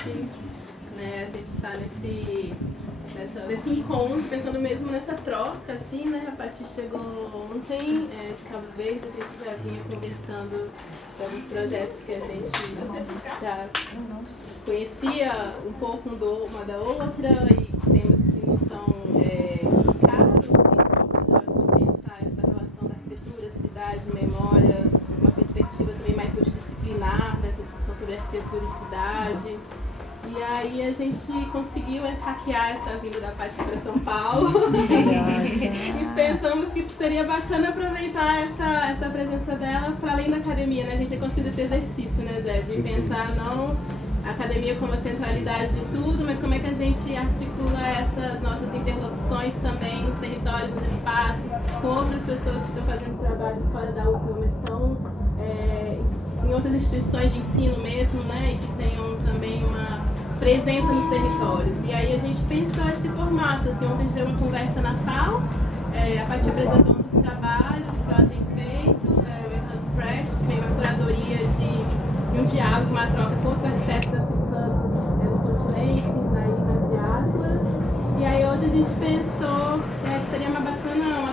Pati. Né, a gente está nesse encontro, pensando mesmo nessa troca, assim, né? A Pati chegou ontem de Cabo Verde, a gente já vinha conversando de alguns projetos que a gente já conhecia um pouco uma da outra e temas que nos são caros e eu acho de pensar essa relação da arquitetura, cidade, memória, uma perspectiva também mais multidisciplinar nessa discussão sobre arquitetura e cidade. E aí a gente conseguiu hackear essa vinda da Pati para São Paulo e pensamos que seria bacana aproveitar essa presença dela para além da academia, né? A gente tem conseguido esse exercício, né, Zé? De pensar não a academia como a centralidade de tudo, mas como é que a gente articula essas nossas interlocuções também nos territórios, nos espaços, com outras pessoas que estão fazendo trabalhos fora da UFBA, mas estão em outras instituições de ensino mesmo, né? E que tenham também uma presença nos territórios. E aí a gente pensou esse formato. Assim, ontem a gente deu uma conversa na FAO, a Pati apresentou um dos trabalhos que ela tem feito, o Erland Press, que é uma curadoria de um diálogo, uma troca com outros arquitetos africanos no continente, na ilha de Atlas. E aí hoje a gente pensou que seria uma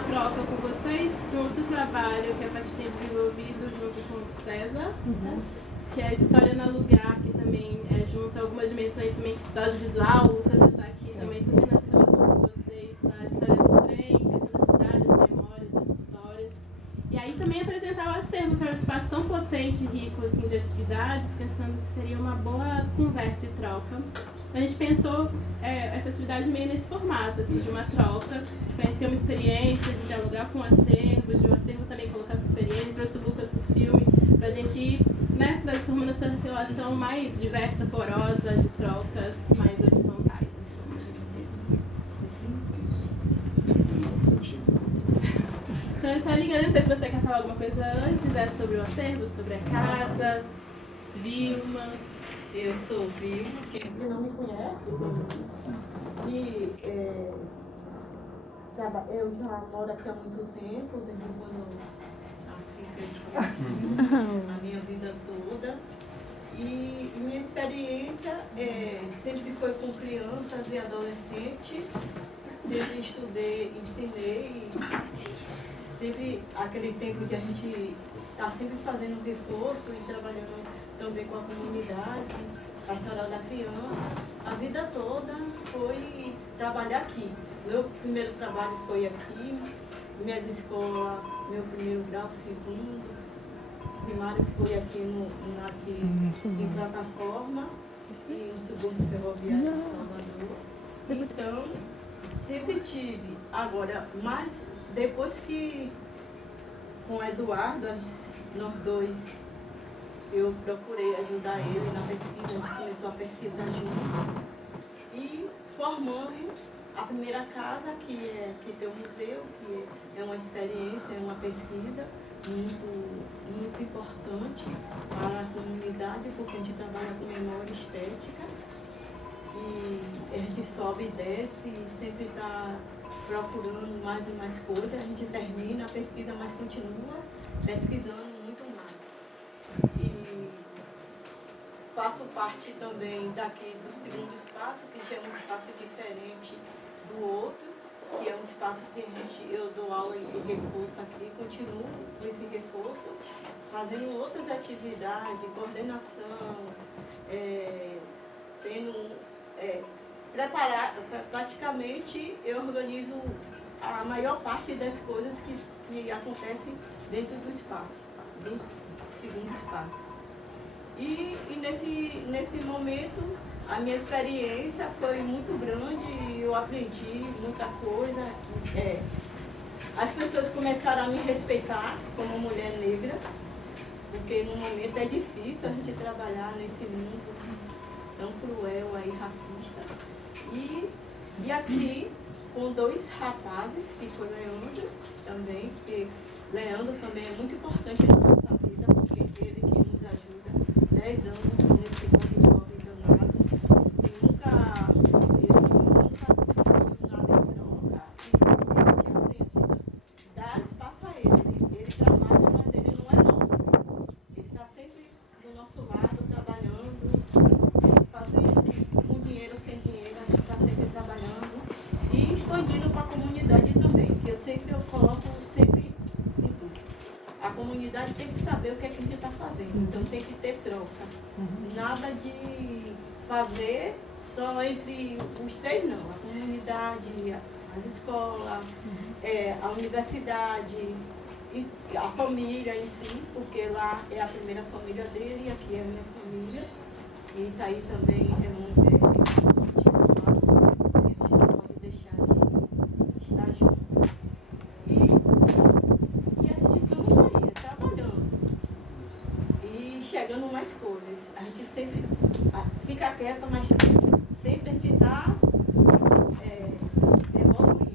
troca com vocês de um outro trabalho que a Pati tem desenvolvido junto com o César, que é a História no Lugar, que também junta algumas dimensões também do audiovisual. O Lucas já está aqui também surgindo essa relação com vocês, da história do trem, questão da cidade, as memórias, as histórias. E aí também apresentar o acervo, que é um espaço tão potente e rico assim, de atividades, pensando que seria uma boa conversa e troca. A gente pensou essa atividade meio nesse formato, assim, de uma troca, conhecer uma experiência, de dialogar com o acervo, de o acervo também colocar sua experiência, trouxe o Lucas pro filme, pra gente ir transformando essa relação mais diversa, porosa, de trocas mais horizontais, assim, como a gente tem. Então, ligando, não sei se você quer falar alguma coisa antes, sobre o acervo, sobre a casa, Vilma. Eu sou Vilma, quem não me conhece. E eu já moro aqui há muito tempo, desde quando nasci, cresci a minha vida toda. E minha experiência sempre foi com crianças e adolescentes. Sempre estudei, ensinei. Sempre aquele tempo que a gente está sempre fazendo reforço e trabalhando também com a comunidade, pastoral da criança. A vida toda foi trabalhar aqui. Meu primeiro trabalho foi aqui, minhas escolas, meu primeiro grau, segundo, primário foi aqui, em plataforma e no subúrbio ferroviário de Salvador. Então, sempre tive. Agora, mas depois que com o Eduardo, nós dois, eu procurei ajudar ele na pesquisa, a gente começou a pesquisar juntos e formamos a primeira casa, que tem um museu, que é uma experiência, é uma pesquisa muito importante para a comunidade, porque a gente trabalha com memória estética e a gente sobe e desce e sempre está procurando mais e mais coisas. A gente termina a pesquisa, mas continua pesquisando muito mais. E faço parte também daqui do segundo espaço, que já é um espaço diferente do outro, que é um espaço que eu dou aula de reforço aqui, continuo com esse reforço, fazendo outras atividades, coordenação, praticamente eu organizo a maior parte das coisas que acontecem dentro do espaço, do segundo espaço. E nesse momento, a minha experiência foi muito grande e eu aprendi muita coisa. As pessoas começaram a me respeitar como mulher negra, porque no momento é difícil a gente trabalhar nesse mundo tão cruel aí, racista. E aqui, com dois rapazes, que foi Leandro também, porque Leandro também é muito importante na nossa vida, porque ele que nos ajuda 10 anos nesse corre-corre danado. Ele nunca pediu nada em troca. E assim, dá espaço a ele. Ele trabalha, mas ele não é nosso. Ele está sempre do nosso lado, trabalhando, fazendo expandindo para a comunidade também, que eu coloco sempre em tudo. A comunidade tem que saber o que é que a gente está fazendo, então tem que ter troca. Nada de fazer só entre os três, não. A comunidade, as escolas, a universidade, e a família em si, porque lá é a primeira família dele e aqui é a minha família. E Itaí também é muito fácil, a gente não pode deixar de estar junto. E a gente estamos aí, trabalhando e chegando mais coisas. A gente sempre fica quieta, mas sempre a gente está evoluindo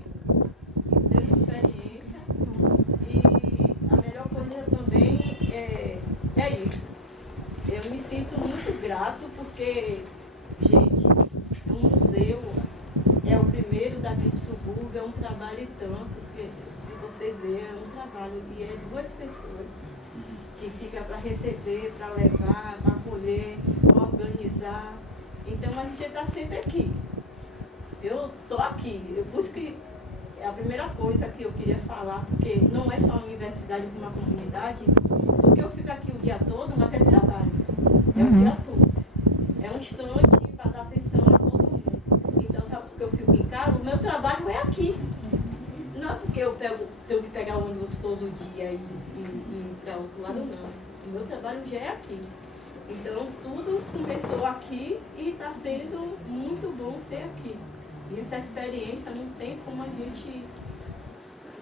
e tendo experiência. E a melhor coisa também é isso. Eu me sinto muito grato porque, gente, um museu é o primeiro daqui do subúrbio, é um trabalho e tanto, porque se vocês verem, é um trabalho e é 2 pessoas que ficam para receber, para levar, para acolher, para organizar. Então a gente está sempre aqui. Eu estou aqui, eu busco. É a primeira coisa que eu queria falar, porque não é só a universidade como a comunidade, porque eu fico aqui o dia todo, mas é trabalho. É o dia todo. É um instante para dar atenção a todo mundo. Então, sabe por que eu fico em casa? O meu trabalho é aqui. Não é porque eu tenho que pegar o ônibus todo dia e ir para outro lado, não. O meu trabalho já é aqui. Então, tudo começou aqui e está sendo muito bom ser aqui. E essa experiência não tem como a gente,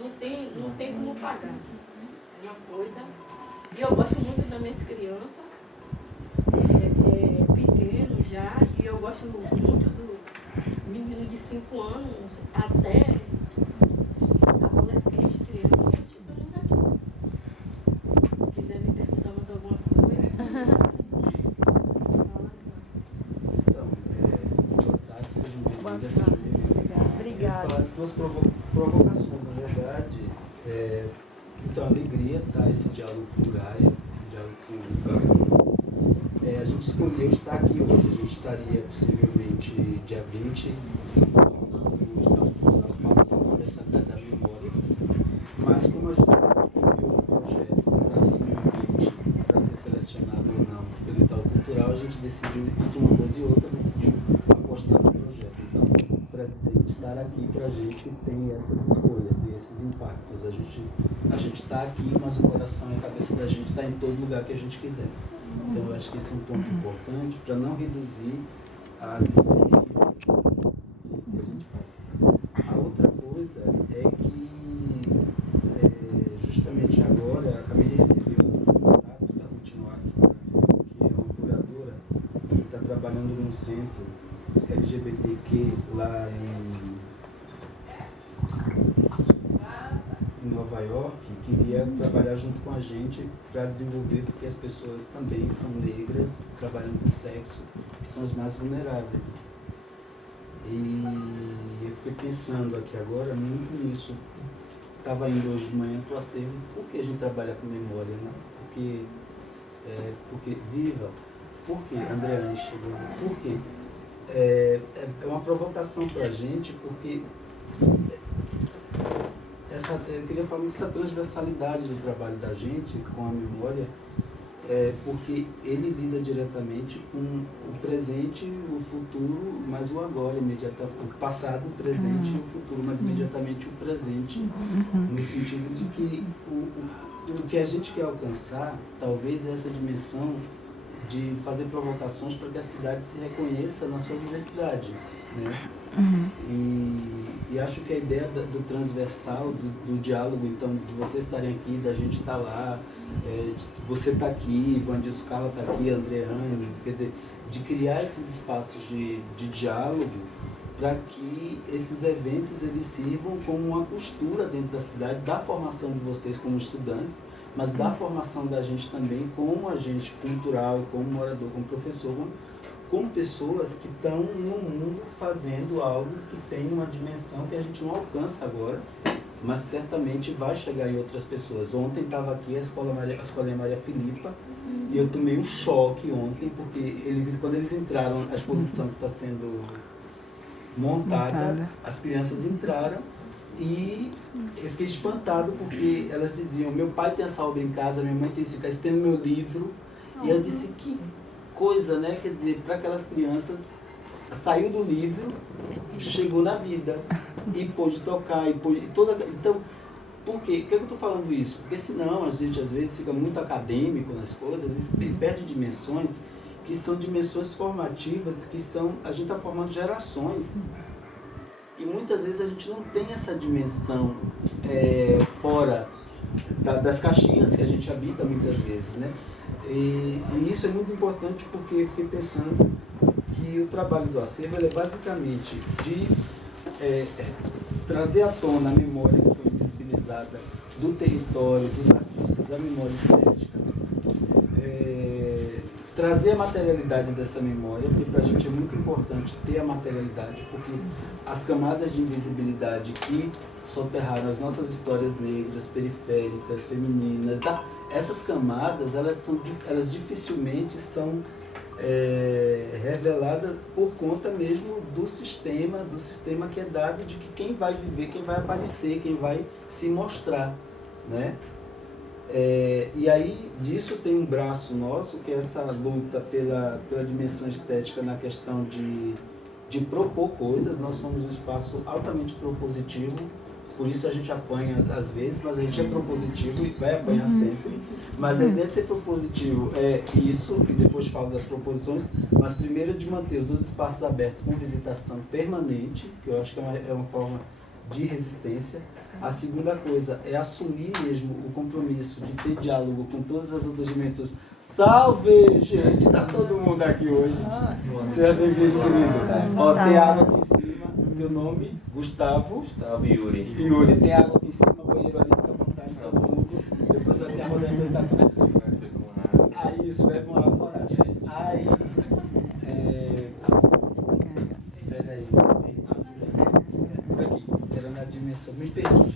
não tem como pagar. É uma coisa. E eu gosto muito das minhas crianças, pequenos já, e eu gosto muito do menino de 5 anos até adolescente, criança, estamos aqui. Se quiser me perguntar mais alguma coisa. Boa tarde. Obrigada. Falar de 2 provocações, na verdade. Então, alegria, tá? Esse diálogo com o Gaia, esse diálogo com o Gaia. A gente escolheu estar aqui hoje. A gente estaria possivelmente dia 20 em São Paulo, no Estado Cultural Fala do Aniversário da Memória. Mas como a gente enviou um projeto para 2020 para ser selecionado ou não pelo Itaú Cultural, a gente decidiu, entre uma coisa e outra, decidiu apostar no projeto. Então, para dizer que estar aqui para a gente tem essas escolhas, tem esses impactos. A gente está aqui, mas o coração e a cabeça da gente está em todo lugar que a gente quiser. Então, eu acho que esse é um ponto importante para não reduzir as experiências que a gente faz. A outra coisa é que, justamente agora, acabei de receber um contato da Ruth Noack, que é uma curadora que está trabalhando num centro LGBTQ lá em Nova York, queria trabalhar junto com a gente para desenvolver, porque as pessoas também são negras, trabalham com sexo, que são as mais vulneráveis. E eu fiquei pensando aqui agora muito nisso. Estava indo hoje de manhã para o acervo, por que a gente trabalha com memória, né? Porque viva, por que Andréane chegou? Por quê? É uma provocação para a gente, porque eu queria falar dessa transversalidade do trabalho da gente com a memória, porque ele lida diretamente com o presente, o futuro, mas o agora, o passado, o presente e o futuro, mas imediatamente o presente, no sentido de que o que a gente quer alcançar, talvez essa dimensão de fazer provocações para que a cidade se reconheça na sua diversidade, né? E acho que a ideia do transversal, do diálogo, então, de vocês estarem aqui, da gente estar lá, você está aqui, Vandir Scala está aqui, Andreane, quer dizer, de criar esses espaços de diálogo para que esses eventos eles sirvam como uma costura dentro da cidade, da formação de vocês como estudantes, mas da formação da gente também como agente cultural, como morador, como professor, como pessoas que estão no mundo fazendo algo que tem uma dimensão que a gente não alcança agora, mas certamente vai chegar em outras pessoas. Ontem estava aqui a Escolinha Maria Filipa e eu tomei um choque ontem, porque quando eles entraram, a exposição que está sendo montada. As crianças entraram e eu fiquei espantado porque elas diziam, meu pai tem essa obra em casa, minha mãe tem esse tem no meu livro. E eu disse, que coisa, né? Quer dizer, para aquelas crianças, saiu do livro, chegou na vida e pôde tocar, e pôde... Então, por quê? Por que eu estou falando isso? Porque senão a gente às vezes fica muito acadêmico nas coisas e perde dimensões que são dimensões formativas, que são... A gente está formando gerações. E muitas vezes a gente não tem essa dimensão fora das caixinhas que a gente habita muitas vezes, né? E isso é muito importante porque eu fiquei pensando que o trabalho do acervo é basicamente de trazer à tona a memória que foi invisibilizada do território, dos artistas, a memória estética, trazer a materialidade dessa memória, porque para a gente é muito importante ter a materialidade, porque as camadas de invisibilidade que soterraram as nossas histórias negras, periféricas, femininas, essas camadas, elas dificilmente são reveladas por conta mesmo do sistema que é dado de que quem vai viver, quem vai aparecer, quem vai se mostrar, né? E aí disso tem um braço nosso, que é essa luta pela dimensão estética na questão de propor coisas. Nós somos um espaço altamente propositivo, por isso a gente apanha às vezes, mas a gente é propositivo e vai apanhar sempre. Mas a ideia de ser propositivo é isso, e depois falo das proposições, mas primeiro de manter os 2 espaços abertos com visitação permanente, que eu acho que é uma forma de resistência. A segunda coisa é assumir mesmo o compromisso de ter diálogo com todas as outras dimensões. Salve, gente! Tá todo mundo aqui hoje. Seja bem-vindo, querido. Ó, tem água aqui em cima. Teu nome? Gustavo Yuri. Yuri. Tem água aqui em cima, banheiro ali, fica à vontade, todo mundo. Depois vai ter a roda de apresentação. Aí, isso, bebe uma água. Aí, peraí, por aqui, era na dimensão, me perdi.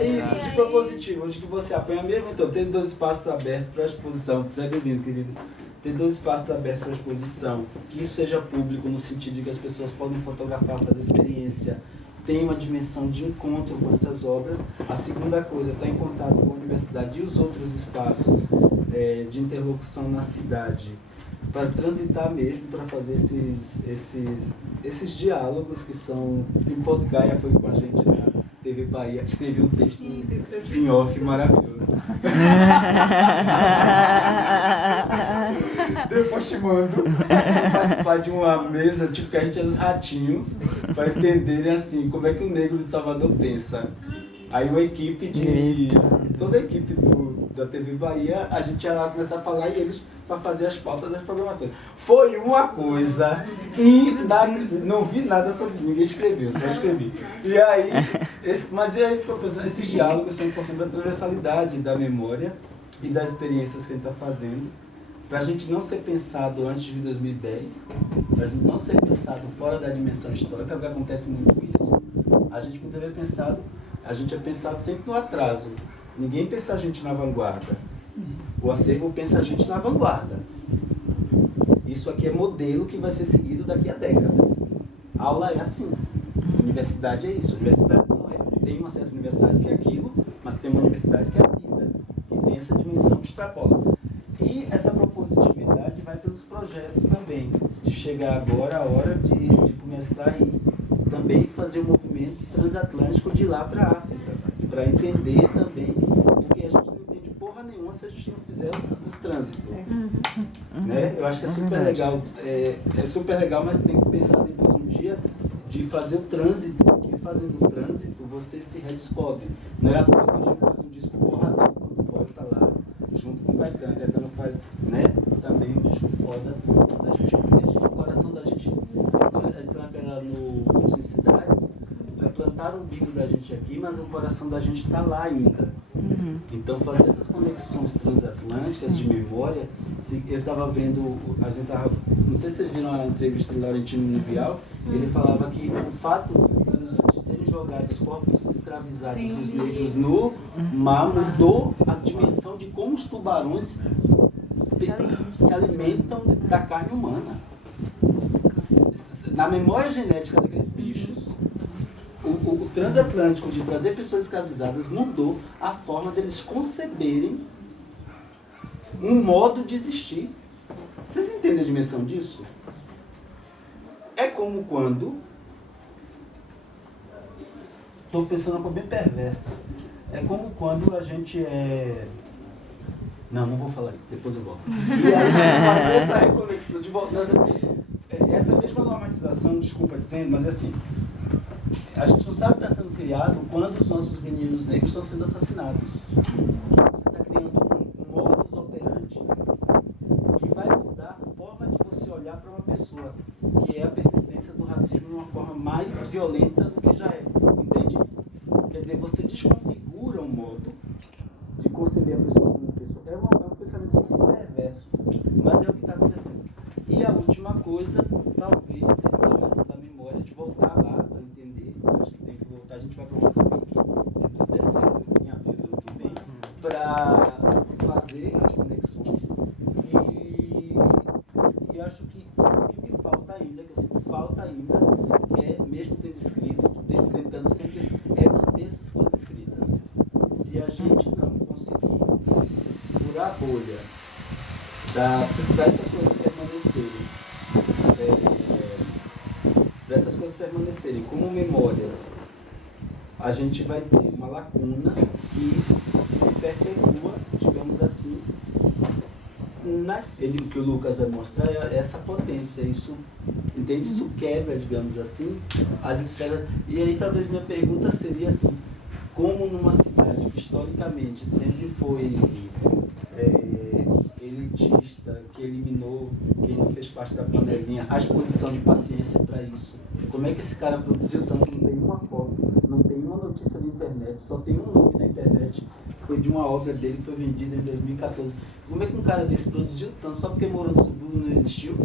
Isso, de propositivo, onde que você apanha mesmo. Então, tem 2 espaços abertos para a exposição. Seja bem-vindo, querido. Tem 2 espaços abertos para a exposição. Que isso seja público, no sentido de que as pessoas podem fotografar, fazer experiência. Tem uma dimensão de encontro com essas obras. A segunda coisa, estar em contato com a universidade e os outros espaços de interlocução na cidade, para transitar mesmo, para fazer esses diálogos que são... O Paulo Gaia foi com a gente na TV Bahia, escrevi um texto em off maravilhoso. Depois te mando participar de uma mesa, tipo que a gente é os ratinhos, para entenderem assim, como é que o negro de Salvador pensa. Aí uma equipe toda a equipe da TV Bahia, a gente ia lá começar a falar e eles para fazer as pautas das programações. Foi uma coisa não vi nada sobre, ninguém escreveu, só escrevi. E aí, mas aí ficou pensando, esses diálogos são importantes para a transversalidade da memória e das experiências que a gente está fazendo, para a gente não ser pensado antes de 2010, para a gente não ser pensado fora da dimensão histórica, porque acontece muito isso. A gente é pensado sempre no atraso. Ninguém pensa a gente na vanguarda. O acervo pensa a gente na vanguarda. Isso aqui é modelo que vai ser seguido daqui a décadas. A aula é assim. Universidade é isso. Universidade não é. Tem uma certa universidade que é aquilo, mas tem uma universidade que é a vida, que tem essa dimensão que extrapola. E essa propositividade vai pelos projetos também, de chegar agora a hora de começar a também fazer o movimento transatlântico de lá para a África, para entender também, porque a gente não entende porra nenhuma se a gente não fizer o trânsito. Né? Eu acho que é super legal, é super legal, mas tem que pensar depois um dia de fazer o trânsito, porque fazendo o trânsito você se redescobre. Não é à toa que a gente faz um disco porradão quando volta lá, junto com o Caetano. Caetano faz, né, também um disco foda da gente, porque o coração da gente entra nas cidades, vai plantar o umbigo da gente aqui, mas o coração da gente está lá ainda. Então fazer essas conexões transatlânticas de memória, eu estava vendo, não sei se vocês viram a entrevista do Laurentino Nubial, ele falava que o fato de terem jogado os corpos escravizados dos negros no mar mudou a dimensão de como os tubarões se alimentam da carne humana. na memória genética daqueles bichos, o transatlântico de trazer pessoas escravizadas mudou a forma deles conceberem um modo de existir. Vocês entendem a dimensão disso? É como quando... Estou pensando uma coisa bem perversa. É como quando a gente é... Não vou falar, depois eu volto. E aí, fazer essa reconexão de volta. Essa mesma normatização, desculpa dizendo, mas é assim, a gente não sabe que está sendo criado quando os nossos meninos negros estão sendo assassinados. Você está criando um modus operandi que vai mudar a forma de você olhar para uma pessoa, que é a persistência do racismo de uma forma mais violenta do que já é. Entende? Quer dizer, você desconfigura um modo de conceber a pessoa como pessoa. É um pensamento muito perverso, mas é o que está acontecendo. E a última coisa, talvez, seja essa da memória, de voltar lá para entender. Acho que tem que voltar. A gente vai para Moçambique, se tudo der certo, em abril do ano que vem, para fazer as conexões. E acho que o que me falta ainda, que eu sinto falta ainda, é, mesmo tendo escrito, tentando sempre, é manter essas coisas escritas. Se a gente não conseguir furar a bolha para essas coisas permanecerem, como memórias, a gente vai ter uma lacuna que se perpetua, digamos assim, o que o Lucas vai mostrar é essa potência, isso, entende? Isso quebra, digamos assim, as esferas. E aí talvez minha pergunta seria assim, como numa cidade que historicamente sempre foi elitista, que eliminou quem não fez parte da panelinha, a exposição de paciência para isso. Como é que esse cara produziu tanto? Não tem uma foto, não tem uma notícia na internet, só tem um nome na internet, que foi de uma obra dele que foi vendida em 2014. Como é que um cara desse produziu tanto só porque morou no subúrbio não existiu?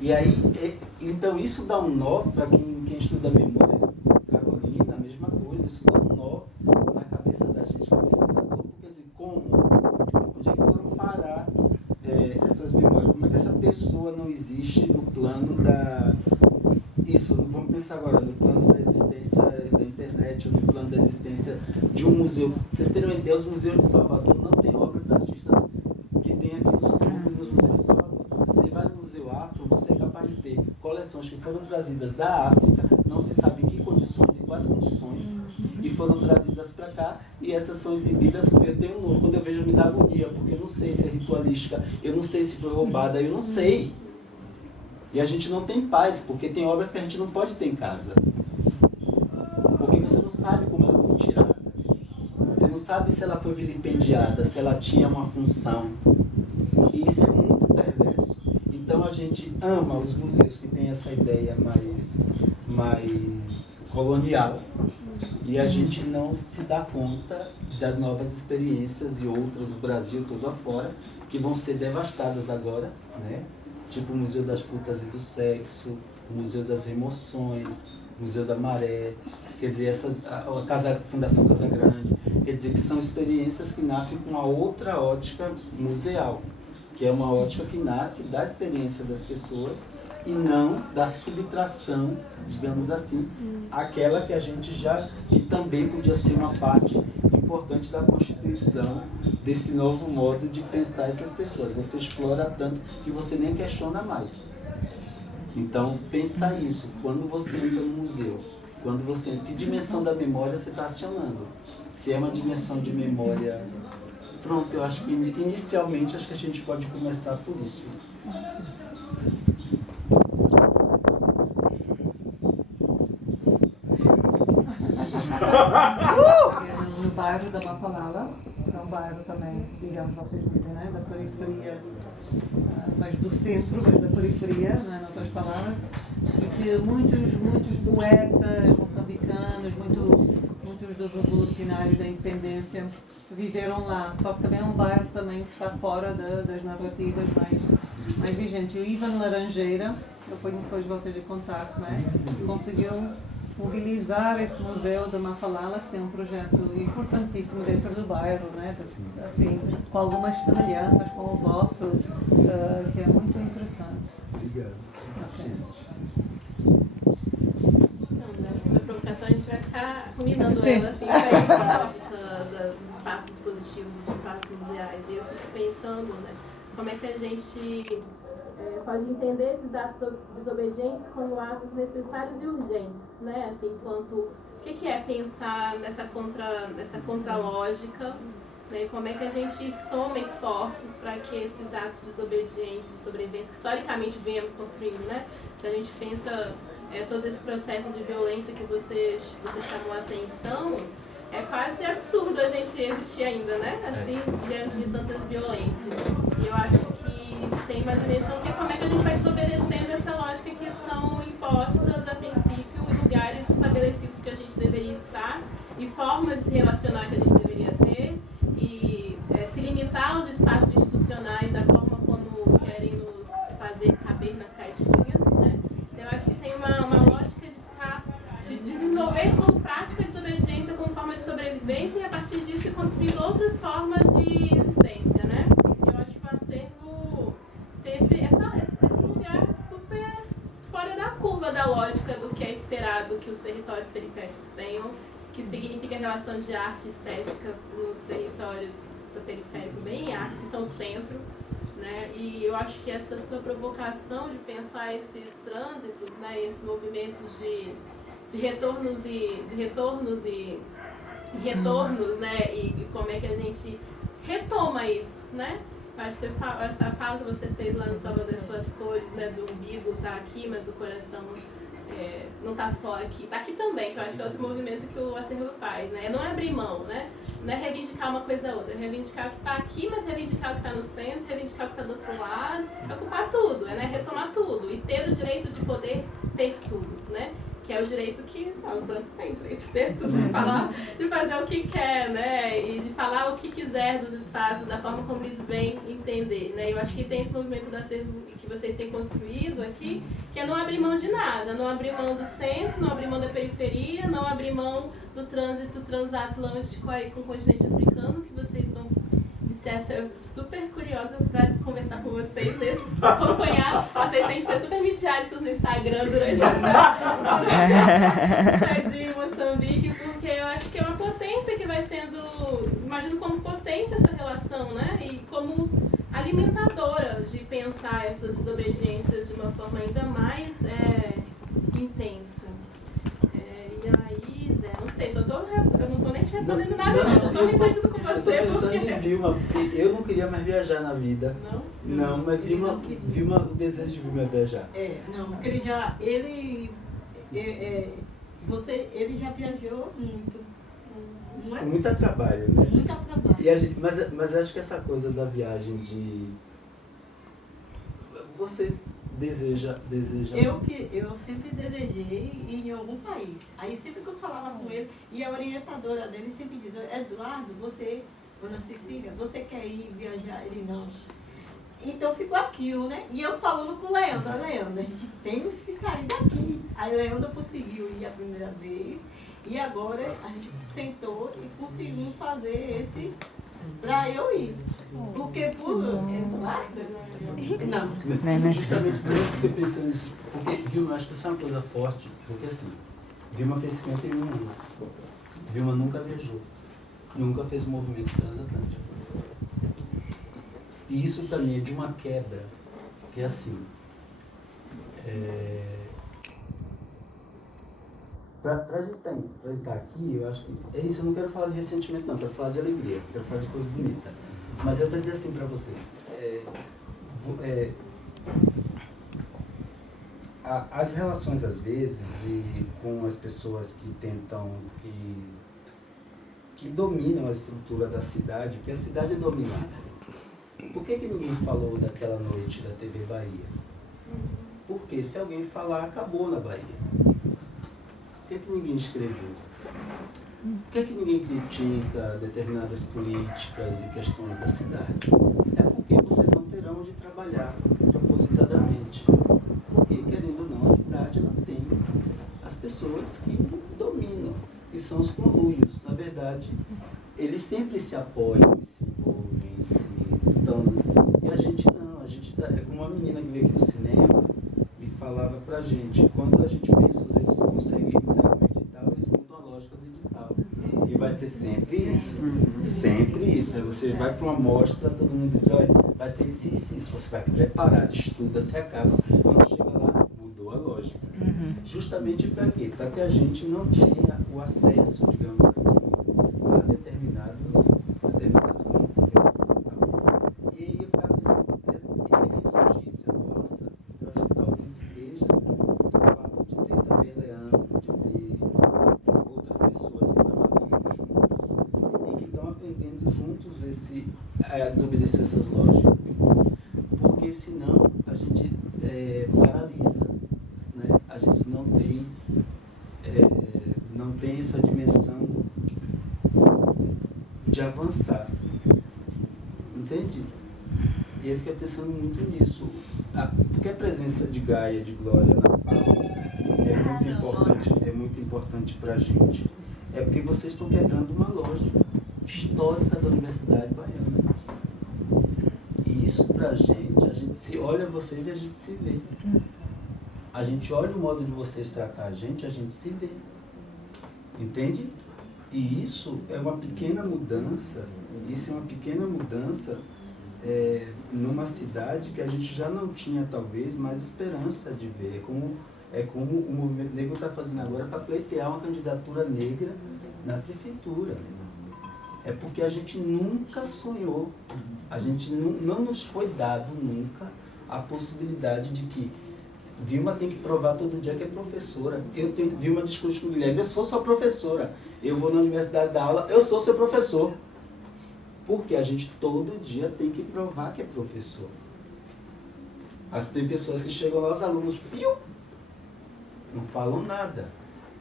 E aí, então isso dá um nó para quem estuda a memória. Carolina, a mesma coisa, isso dá um nó na cabeça da gente, que é pesquisador, porque assim, onde é que foram parar essas memórias? Como é que essa pessoa não existe no plano da... Isso, vamos pensar agora no plano da existência da internet, ou no plano da existência de um museu. Vocês terem uma ideia, os museus de Salvador não têm obras artistas que tem aqui nos museus de Salvador. Você vai no Museu Afro, você é capaz de ter coleções que foram trazidas da África, não se sabe em que condições, em quais condições, e foram trazidas para cá, e essas são exibidas. Eu tenho um, quando eu vejo, me dá agonia, porque eu não sei se é ritualística, eu não sei se foi roubada, eu não sei. E a gente não tem paz, porque tem obras que a gente não pode ter em casa. Porque você não sabe como ela foi tirada. Você não sabe se ela foi vilipendiada, se ela tinha uma função. E isso é muito perverso. Então a gente ama os museus que têm essa ideia mais colonial. E a gente não se dá conta das novas experiências e outras do Brasil todo afora, que vão ser devastadas agora, né? Tipo o Museu das Putas e do Sexo, o Museu das Remoções, o Museu da Maré, quer dizer, a Fundação Casa Grande, quer dizer que são experiências que nascem com uma outra ótica museal, que é uma ótica que nasce da experiência das pessoas e não da subtração, digamos assim, aquela que a gente que também podia ser uma parte importante da Constituição, desse novo modo de pensar essas pessoas. Você explora tanto que você nem questiona mais. Então, pensa isso. Quando você entra no museu, quando você entra, que dimensão da memória você está acionando? Se é uma dimensão de memória... Pronto, eu acho que inicialmente acho que a gente pode começar por isso. No bairro da Mafalala, é um bairro também, digamos, vocês dizem, né? Da periferia, mas do centro, mas da periferia, não é? Em outras palavras, e que muitos poetas moçambicanos, muitos dos revolucionários da independência viveram lá, só que também é um bairro também que está fora das narrativas mais vigentes. E o Ivan Laranjeira, eu ponho depois vocês em contato, né? Conseguiu mobilizar esse museu da Mafalala, que tem um projeto importantíssimo dentro do bairro, né? Assim, com algumas semelhanças com o vosso, que é muito interessante. Obrigado. Okay. combinando ela, assim, pra ir pra lógica dos espaços dispositivos, dos espaços museais. E eu fico pensando, né, como é que a gente pode entender esses atos desobedientes como atos necessários e urgentes, né? Assim, enquanto o que é pensar nessa contralógica, né? Como é que a gente soma esforços para que esses atos desobedientes de sobrevivência que historicamente viemos construindo, né? Se a gente pensa todo esse processo de violência que você chamou a atenção, é quase absurdo a gente existir ainda, né? Assim, diante de tanta violência. E eu acho que tem uma dimensão que é como é que a gente vai desobedecendo essa lógica que são impostas, a princípio, em lugares estabelecidos que a gente deveria estar e formas de se relacionar que a gente deveria ter e se limitar aos espaços institucionais da forma como querem nos fazer caber nas caixinhas, né? Então, eu acho que tem uma lógica de desenvolver como prática a desobediência como forma de sobrevivência e a partir disso ir construindo outras formas de existência, né? Eu acho que o acervo tem esse lugar super fora da curva da lógica do que é esperado que os territórios periféricos tenham, que significa a relação de arte e estética nos territórios periféricos, bem arte, que são o centro, né? E eu acho que essa sua provocação de pensar esses trânsitos, né, esses movimentos de retornos, né? E como é que a gente retoma isso, né? Acho que essa fala que você fez lá no Salvador das Suas Cores, né? Do umbigo tá aqui, mas o coração não tá só aqui. Tá aqui também, que eu acho que é outro movimento que o acervo faz, né? Não é abrir mão, né? Não é reivindicar uma coisa ou outra, é reivindicar o que tá aqui, mas reivindicar o que tá no centro, reivindicar o que tá do outro lado, é ocupar tudo, né? Retomar tudo e ter o direito de poder ter tudo, né? Que é o direito que os brancos têm, direito de ter tudo, de falar, de fazer o que quer, né? E de falar o que quiser dos espaços, da forma como eles bem entender, né? Eu acho que tem esse movimento da acervo que vocês têm construído aqui, que é não abrir mão de nada, não abrir mão do centro, não abrir mão da periferia, não abrir mão do trânsito transatlântico aí com o continente africano, que vocês são eu super curiosa para conversar com vocês, acompanhar. Vocês têm que ser super midiáticos no Instagram durante essa de Moçambique, porque eu acho que é uma potência que vai sendo, imagino como potente essa relação, né? E como alimentadora de pensar essas desobediências de uma forma ainda mais intensa. E aí, Zé, não sei, eu não tô nem te respondendo nada, não, eu só me entendido com você. Eu tô pensando em Vilma, porque eu não queria mais viajar na vida. Não? Não, mas Vilma, o desejo de Vilma é viajar. Não, porque ele já viajou muito. Não é? Muito trabalho, né? Muito trabalho. Mas acho que essa coisa da viagem de... Você deseja... Eu sempre desejei ir em algum país. Aí sempre que eu falava com ele, e a orientadora dele sempre dizia, Eduardo, Dona Cecília, você quer ir viajar? Ele não. Então ficou aquilo, né? E eu falando com o Leandro, a gente temos que sair daqui. Aí Leandro conseguiu ir a primeira vez, e agora a gente sentou e conseguiu fazer esse pra eu ir. Porque por... Não. Justamente por isso que eu fiquei pensando nisso. Porque Vilma, acho que isso é uma coisa forte. Porque assim, Vilma fez 51 anos. Vilma nunca viajou. Nunca fez um movimento transatlântico. E isso pra mim é de uma quebra. Que é assim... Pra gente estar aqui, eu acho que... É isso, eu não quero falar de ressentimento não, eu quero falar de alegria, eu quero falar de coisa bonita. Mas eu vou dizer assim pra vocês. As relações, às vezes, com as pessoas que tentam... que dominam a estrutura da cidade, porque a cidade é dominada. Por que ninguém falou daquela noite da TV Bahia? Porque se alguém falar, acabou na Bahia. Por que ninguém escreveu? Por que ninguém critica determinadas políticas e questões da cidade? É porque vocês não terão de trabalhar propositadamente. Porque, querendo ou não, a cidade ela tem as pessoas que dominam, que são os conluios. Na verdade, eles sempre se apoiam, se envolvem, estão... E a gente não, é como uma menina que veio aqui no cinema e falava pra gente, quando a gente pensa, os eles conseguem entrar no edital, eles mudam a lógica do edital. Sempre isso. Aí você vai para uma amostra, todo mundo diz, olha, vai ser isso, isso, isso. Você vai preparado, estuda, se acaba. Quando chega lá, mudou a lógica. Justamente para quê? Para que a gente não tenha o acesso, digamos assim, a determinadas fontes de recursos. E aí eu ficava pensando, a insurgência nossa, eu acho que talvez esteja do fato de ter também Leandro, de ter outras pessoas que estão ali juntos e que estão aprendendo juntos a desobedecer essas lógicas. Porque senão a gente paralisa, né? A gente não tem essa dimensão de avançar. Entende? E eu fiquei pensando muito nisso. Porque a presença de Gaia, de Glória na fala é muito importante para a gente. É porque vocês estão quebrando uma lógica histórica da Universidade Baiana. E isso para a gente se olha vocês e a gente se vê. A gente olha o modo de vocês tratar a gente se vê. Entende? E isso é uma pequena mudança, numa cidade que a gente já não tinha, talvez, mais esperança de ver. É como o movimento negro está fazendo agora para pleitear uma candidatura negra na prefeitura. É porque a gente nunca sonhou, a gente não nos foi dado nunca a possibilidade de que Vilma tem que provar todo dia que é professora. Vilma discute com o Guilherme, eu sou sua professora. Eu vou na universidade dar aula, eu sou seu professor. Porque a gente todo dia tem que provar que é professor. Tem pessoas que chegam lá, os alunos, não falam nada.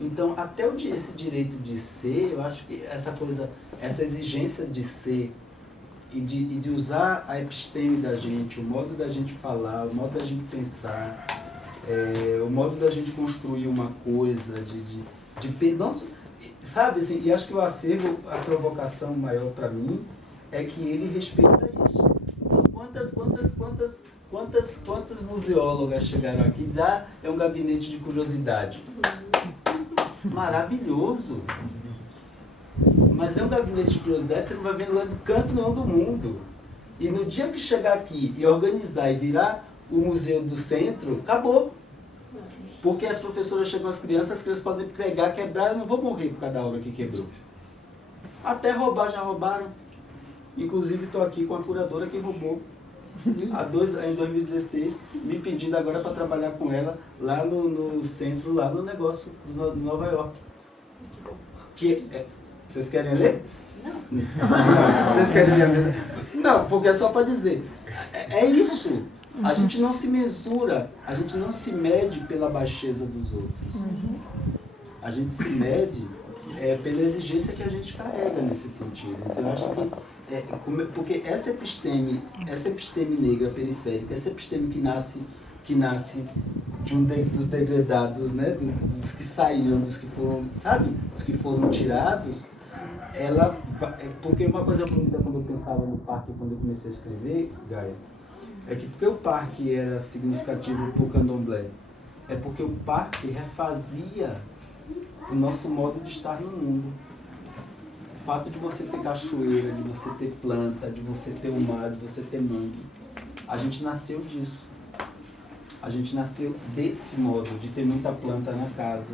Então, até esse direito de ser, eu acho que essa exigência de ser e de usar a episteme da gente, o modo da gente falar, o modo da gente pensar, o modo da gente construir uma coisa, nossa, sabe, assim, e acho que o acervo, a provocação maior para mim, é que ele respeita isso. Então, quantas museólogas chegaram aqui e dizem, é um gabinete de curiosidade. Maravilhoso. Mas é um gabinete de curiosidade, você não vai ver lá do canto nenhum do mundo. E no dia que chegar aqui e organizar e virar o museu do centro, acabou. Porque as professoras chegam às crianças podem pegar, quebrar, eu não vou morrer por cada obra que quebrou. Até roubar, já roubaram. Inclusive estou aqui com a curadora que roubou. Em 2016, me pedindo agora para trabalhar com ela lá no centro, lá no negócio, de Nova York. Vocês querem ler? Não. Vocês querem ler a mesa? Não, porque é só para dizer. É isso. A gente não se mesura, a gente não se mede pela baixeza dos outros. A gente se mede pela exigência que a gente carrega nesse sentido. Então eu acho que porque essa episteme negra periférica, essa episteme que nasce dos degradados, né, dos que saíram, dos que foram, sabe, dos que foram tirados, porque uma coisa bonita quando eu pensava no parque, quando eu comecei a escrever, Gaia, é que porque o parque era significativo para o candomblé, é porque o parque refazia o nosso modo de estar no mundo. O fato de você ter cachoeira, de você ter planta, de você ter o mar, de você ter mangue, a gente nasceu disso. A gente nasceu desse modo, de ter muita planta na casa,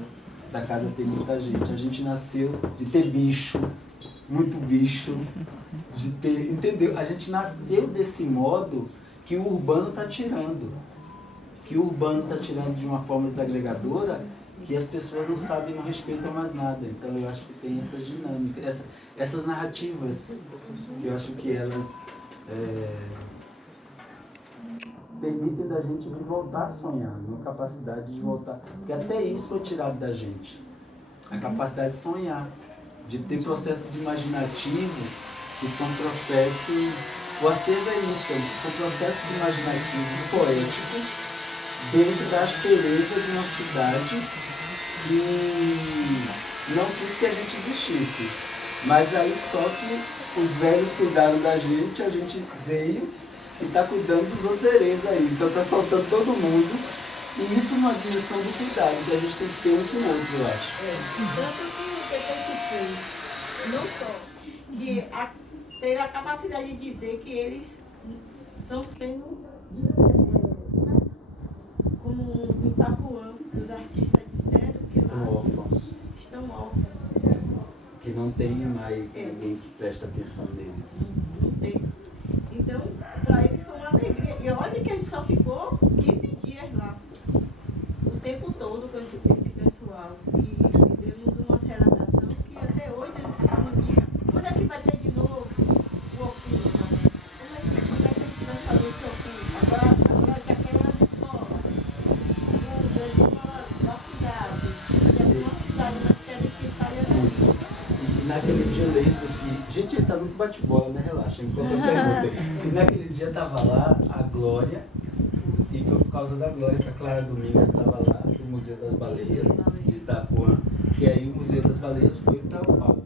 da casa ter muita gente. A gente nasceu de ter bicho, muito bicho, de ter, entendeu? A gente nasceu desse modo que o urbano está tirando. Que o urbano está tirando de uma forma desagregadora, que as pessoas não sabem, não respeitam mais nada. Então eu acho que tem essas dinâmicas, essas narrativas, que eu acho que elas permitem da gente de voltar a sonhar, uma capacidade de voltar, porque até isso foi tirado da gente, a capacidade de sonhar, de ter processos imaginativos, que são processos, o acervo é isso, são processos imaginativos, poéticos, dentro da aspereza de uma cidade que não quis que a gente existisse. Mas aí só que os velhos cuidaram da gente, a gente veio e está cuidando dos ozeres aí. Então está soltando todo mundo. E isso é uma dimensão do cuidado, que a gente tem que ter um com o outro, eu acho. Tanto que o que não só, que tem a capacidade de dizer que eles estão sendo como em Itapuã, os artistas disseram que lá órfãos, estão órfãos. que não tem mais ninguém que presta atenção neles. Não tem. Então, para eles foi uma alegria. E olha que a gente só ficou 15 dias lá. O tempo todo com esse pessoal. E fizemos uma celebração que até hoje eles ficam no dia. Quando é que vai ter de novo o Oquista? Quando é que a gente vai fazer esse Oquista? Agora já quer uma escola. Da escola da cidade. Já tem uma cidade, nós queremos que saia Isso. E naquele dia eu lembro que. Gente, ele tá muito bate-bola, né? Relaxa, enquanto eu perguntei. E naquele dia tava lá a Glória, e foi por causa da Glória que a Clara Domingues estava lá, do Museu das Baleias, de Itapuã, que aí o Museu das Baleias foi para a FAO.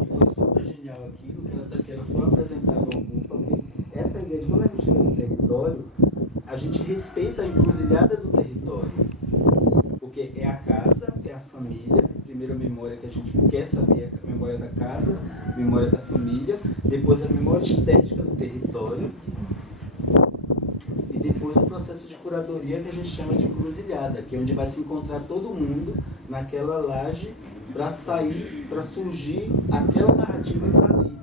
E foi super genial aquilo, que ela foi apresentar ao grupo, porque essa ideia de quando a gente chega no território, a gente respeita a encruzilhada do território. Porque é a casa, é a família, primeiro a memória que a gente quer saber, a memória da casa, a memória da família, depois a memória estética do território e depois o processo de curadoria que a gente chama de encruzilhada, que é onde vai se encontrar todo mundo naquela laje para sair, para surgir aquela narrativa que está ali.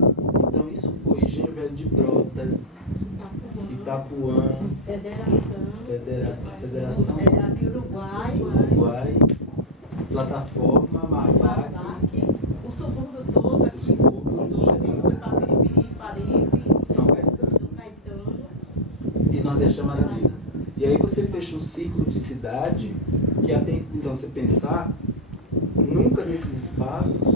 Então isso foi Engenho Velho de Brotas, Itapuã, Federação aqui Uruguai, Plataforma, Marbac, o subúrbio todo, aqui, foi para Piripiri, Paripe, São Caetano e Nordeste da Maravilha. E aí você fecha um ciclo de cidade que até então você pensar, nunca nesses espaços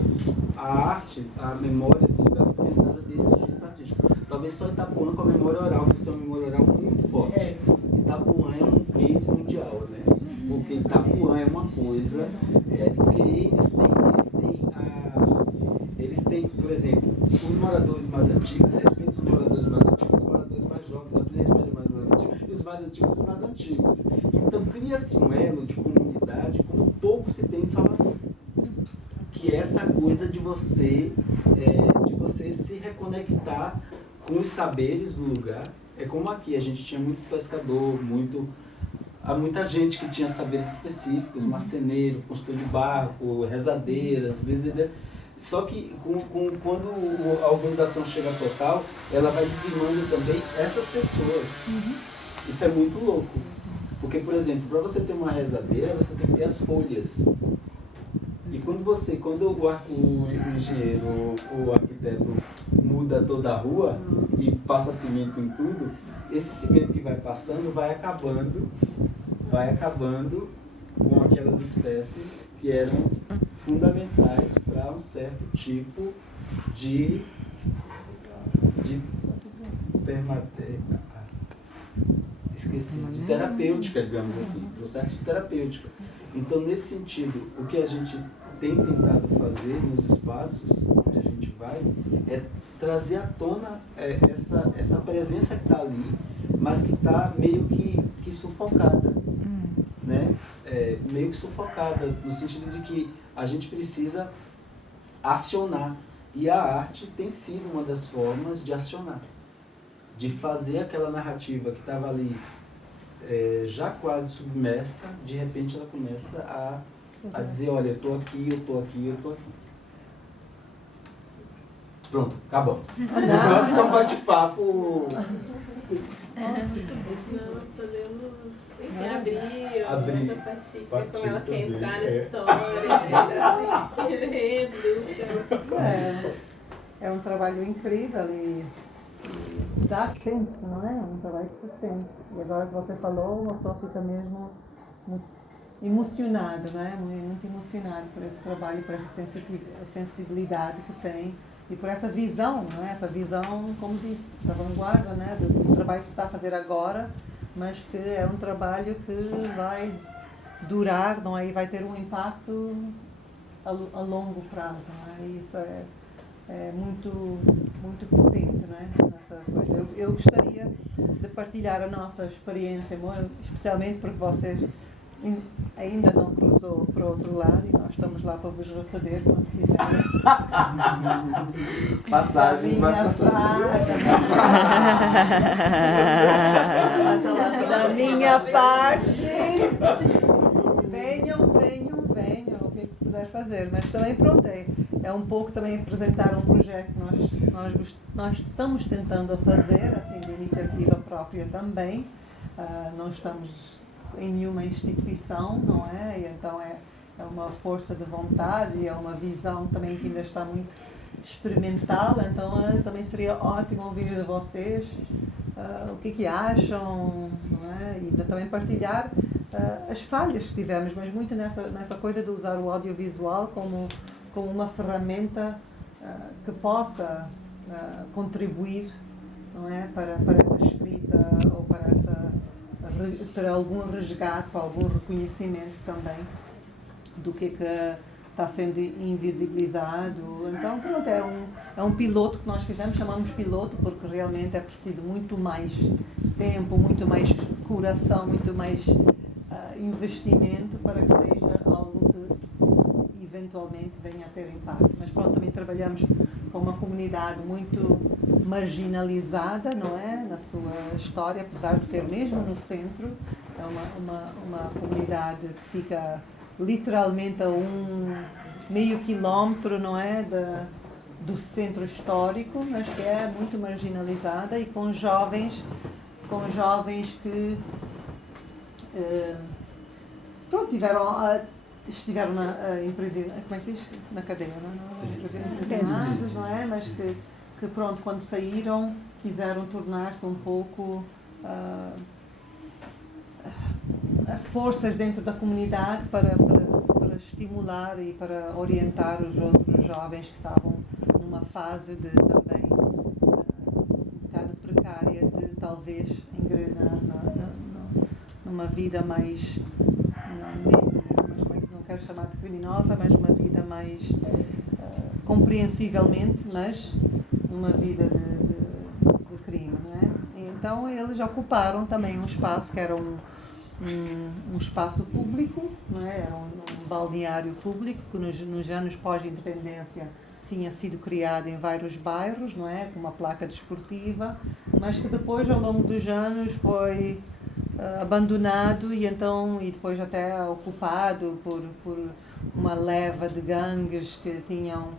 a arte, a memória do lugar foi pensada desse jeito artístico. Talvez só Itapuã com a memória oral, que eles têm uma memória oral muito forte. Itapuã é um case mundial, né? Porque Itapuã é uma coisa, porque eles têm, por exemplo, os moradores mais antigos respeitam os moradores mais antigos, os moradores mais jovens aprendem a respeitar os mais antigos, e os mais antigos os mais antigos. Então cria-se um elo de comunidade como pouco se tem em Salvador. Que é essa coisa de você se reconectar com os saberes do lugar. É como aqui, a gente tinha muito pescador, há muita gente que tinha saberes específicos, marceneiro, construtor de barco, rezadeiras, benzedeiras. Só que quando a organização chega total, ela vai dizimando também essas pessoas. Isso é muito louco. Porque, por exemplo, para você ter uma rezadeira, você tem que ter as folhas. E quando o engenheiro, o arquiteto muda toda a rua e passa cimento em tudo, esse cimento que vai passando vai acabando com aquelas espécies que eram fundamentais para um certo tipo de terapêutica, digamos assim, processo de terapêutica. Então, nesse sentido, o que a gente tem tentado fazer nos espaços onde a gente vai é trazer à tona essa presença que está ali, mas que está meio que sufocada, né? Meio que sufocada, no sentido de que a gente precisa acionar. E a arte tem sido uma das formas de acionar, de fazer aquela narrativa que estava ali já quase submersa, de repente ela começa a dizer, olha, eu estou aqui, eu estou aqui, eu estou aqui. Pronto, acabamos. Vai ficar um bate-papo. Podemos abrir Abrir. outra patinha, como ela quer também, entrar nessa história. É um trabalho incrível e dá sempre, não é? É um trabalho que se sente. E agora que você falou, uma pessoa fica mesmo emocionada, não é? Muito emocionada por esse trabalho, por essa sensibilidade que tem e por essa visão, não é? Essa visão, como disse, da vanguarda, né? Do trabalho que está a fazer agora, mas que é um trabalho que vai durar, não é? E vai ter um impacto a longo prazo, não é? E isso é muito, muito potente, não é? Nessa coisa. Eu gostaria de partilhar a nossa experiência, especialmente porque vocês ainda não cruzou para o outro lado e nós estamos lá para vos receber quando quiserem. Passagens, mais passagens. Da minha parte, venham, o que puder fazer. Mas também pronto, é um pouco também apresentar um projeto que nós estamos tentando a fazer, assim, de iniciativa própria também. Não estamos em nenhuma instituição, não é? E então é uma força de vontade, é uma visão também que ainda está muito experimental, então também seria ótimo ouvir de vocês o que acham, não é? E também partilhar as falhas que tivemos, mas muito nessa coisa de usar o audiovisual como uma ferramenta que possa contribuir, não é? Para essa escrita ou para algum resgate, para algum reconhecimento também do que está sendo invisibilizado. Então, pronto, é um piloto que nós fizemos, chamamos piloto, porque realmente é preciso muito mais tempo, muito mais coração, muito mais investimento para que seja algo que eventualmente venha a ter impacto. Mas pronto, também trabalhamos com uma comunidade muito marginalizada, não é? Na sua história, apesar de ser mesmo no centro, é uma comunidade que fica literalmente a meio quilómetro, não é? Do centro histórico, mas que é muito marginalizada e com jovens que pronto, estiveram como é que se diz? Na cadeia, não é? Não é? Mas que pronto, quando saíram, quiseram tornar-se um pouco forças dentro da comunidade para estimular e para orientar os outros jovens que estavam numa fase de também um bocado precária de talvez engrenar numa vida mais, não quero chamar de criminosa, mas uma vida mais compreensivelmente, mas uma vida de crime, não é? E então eles ocuparam também um espaço que era um espaço público, não é? Era um balneário público que nos anos pós-independência tinha sido criado em vários bairros, não é? Com uma placa desportiva, mas que depois ao longo dos anos foi abandonado e depois até ocupado por uma leva de gangues que tinham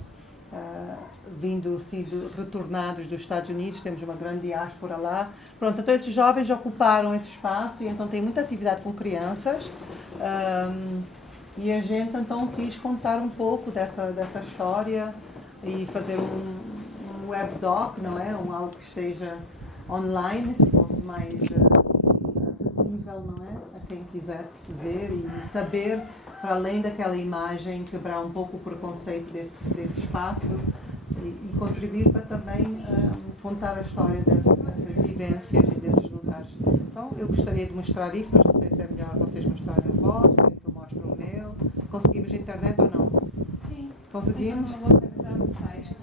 sido retornados dos Estados Unidos. Temos uma grande diáspora lá. Pronto, então esses jovens ocuparam esse espaço e então tem muita atividade com crianças e a gente então quis contar um pouco dessa história e fazer um webdoc, não é? Algo que esteja online, que fosse mais acessível, não é? A quem quisesse ver e saber, para além daquela imagem, quebrar um pouco o preconceito desse espaço e contribuir para também contar a história dessas vivências e desses lugares. Então, eu gostaria de mostrar isso, mas não sei se é melhor vocês mostrarem o vosso, que eu mostro o meu. Conseguimos internet ou não? Sim. Conseguimos? Eu vou atualizar no site.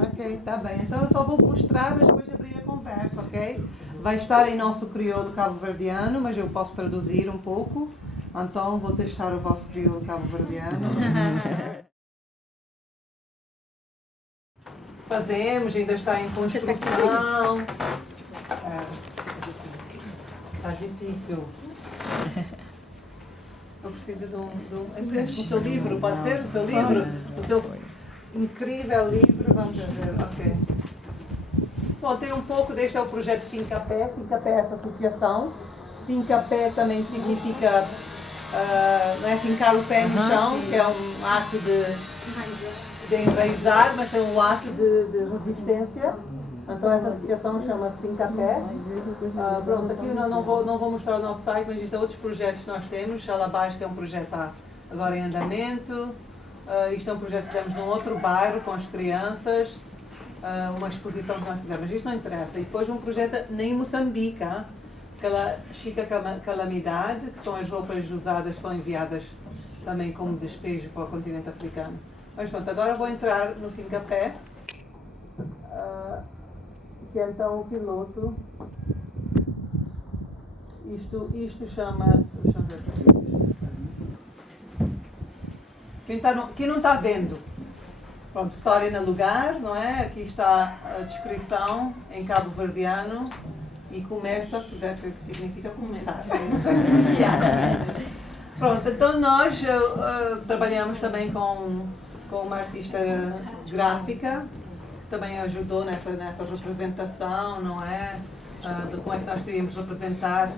Ok, está bem. Então eu só vou mostrar, mas depois abrir a conversa, ok? Vai estar em nosso crioulo cabo-verdiano, mas eu posso traduzir um pouco. Então vou testar o vosso crioulo cabo-verdiano. Fazemos, ainda está em construção. Está difícil. Eu preciso de o seu livro, pode ser? O seu livro? O seu incrível livro, vamos ver, ok. Bom, tem um pouco, este é o projeto Fincapé. Fincapé é essa associação. Fincapé também significa não é fincar o pé no chão, que é um ato de enraizar, mas é um ato de resistência. Então essa associação chama-se Fincapé. Pronto, aqui eu não vou mostrar o nosso site, mas existem outros projetos que nós temos. Xalabás, que é um projeto agora em andamento. Isto é um projeto que fizemos num outro bairro com as crianças. Uma exposição que nós fizemos, mas isto não interessa. E depois um projeto em Moçambique, aquela Chica Calamidade, que são as roupas usadas, são enviadas também como despejo para o continente africano. Mas pronto, agora vou entrar no Fincapé, que é então o piloto. Isto chama-se... Deixa eu ver. Quem não está vendo? Pronto, história no lugar, não é? Aqui está a descrição em cabo-verdiano e começa, que significa começar. Pronto, então nós trabalhamos também com uma artista gráfica, que também ajudou nessa representação, não é? De como é que nós queríamos representar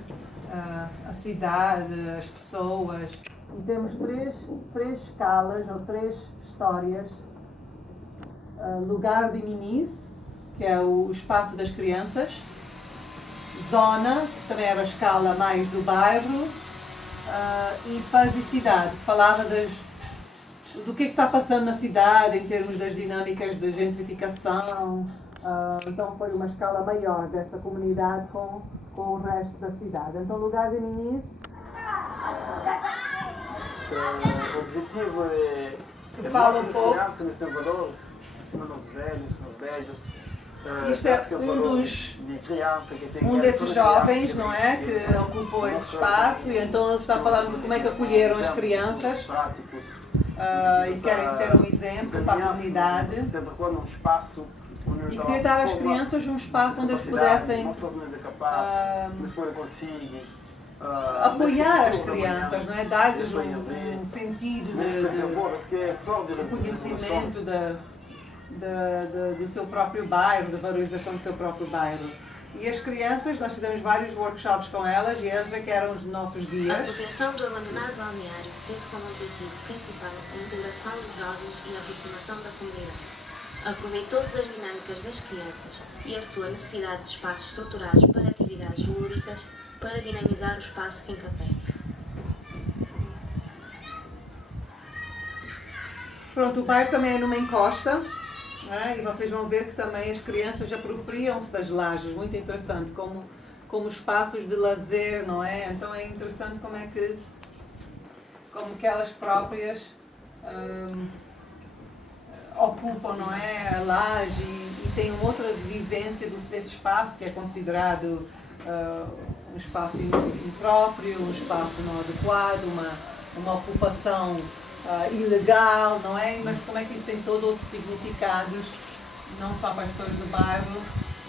a cidade, as pessoas. E temos três escalas ou três histórias. Lugar de Miniz, que é o espaço das crianças. Zona, que também era a escala mais do bairro. E Fase e Cidade, que falava do que está passando na cidade em termos das dinâmicas de gentrificação. Então foi uma escala maior dessa comunidade com o resto da cidade. Então, Lugar de Miniz. O objetivo é fala um pouco. Crianças, mas tem valores acima dos velhos, nos velhos. Isto é um desses jovens, não é, que ocupou esse espaço, e então ele está falando de como é que acolheram as crianças e querem ser um exemplo para a comunidade. E queria dar às crianças um espaço onde eles pudessem apoiar as crianças, não é? Dar-lhes um sentido de conhecimento do seu próprio bairro, da valorização do seu próprio bairro. E as crianças, nós fizemos vários workshops com elas e elas já que eram os nossos guias. A apropriação do abandonado balneário teve como objetivo principal a integração dos jovens e a aproximação da comunidade. Aproveitou-se das dinâmicas das crianças e a sua necessidade de espaços estruturados para atividades lúdicas para dinamizar o espaço Fincapé. Pronto, o bairro também é numa encosta, e vocês vão ver que também as crianças apropriam-se das lajes, muito interessante, como espaços de lazer, não é? Então é interessante como que elas próprias ocupam, não é, a laje e têm uma outra vivência desse espaço que é considerado um espaço impróprio, um espaço não adequado, uma ocupação ilegal, não é? Mas como é que isso tem todo outros significados, não só para as pessoas do bairro,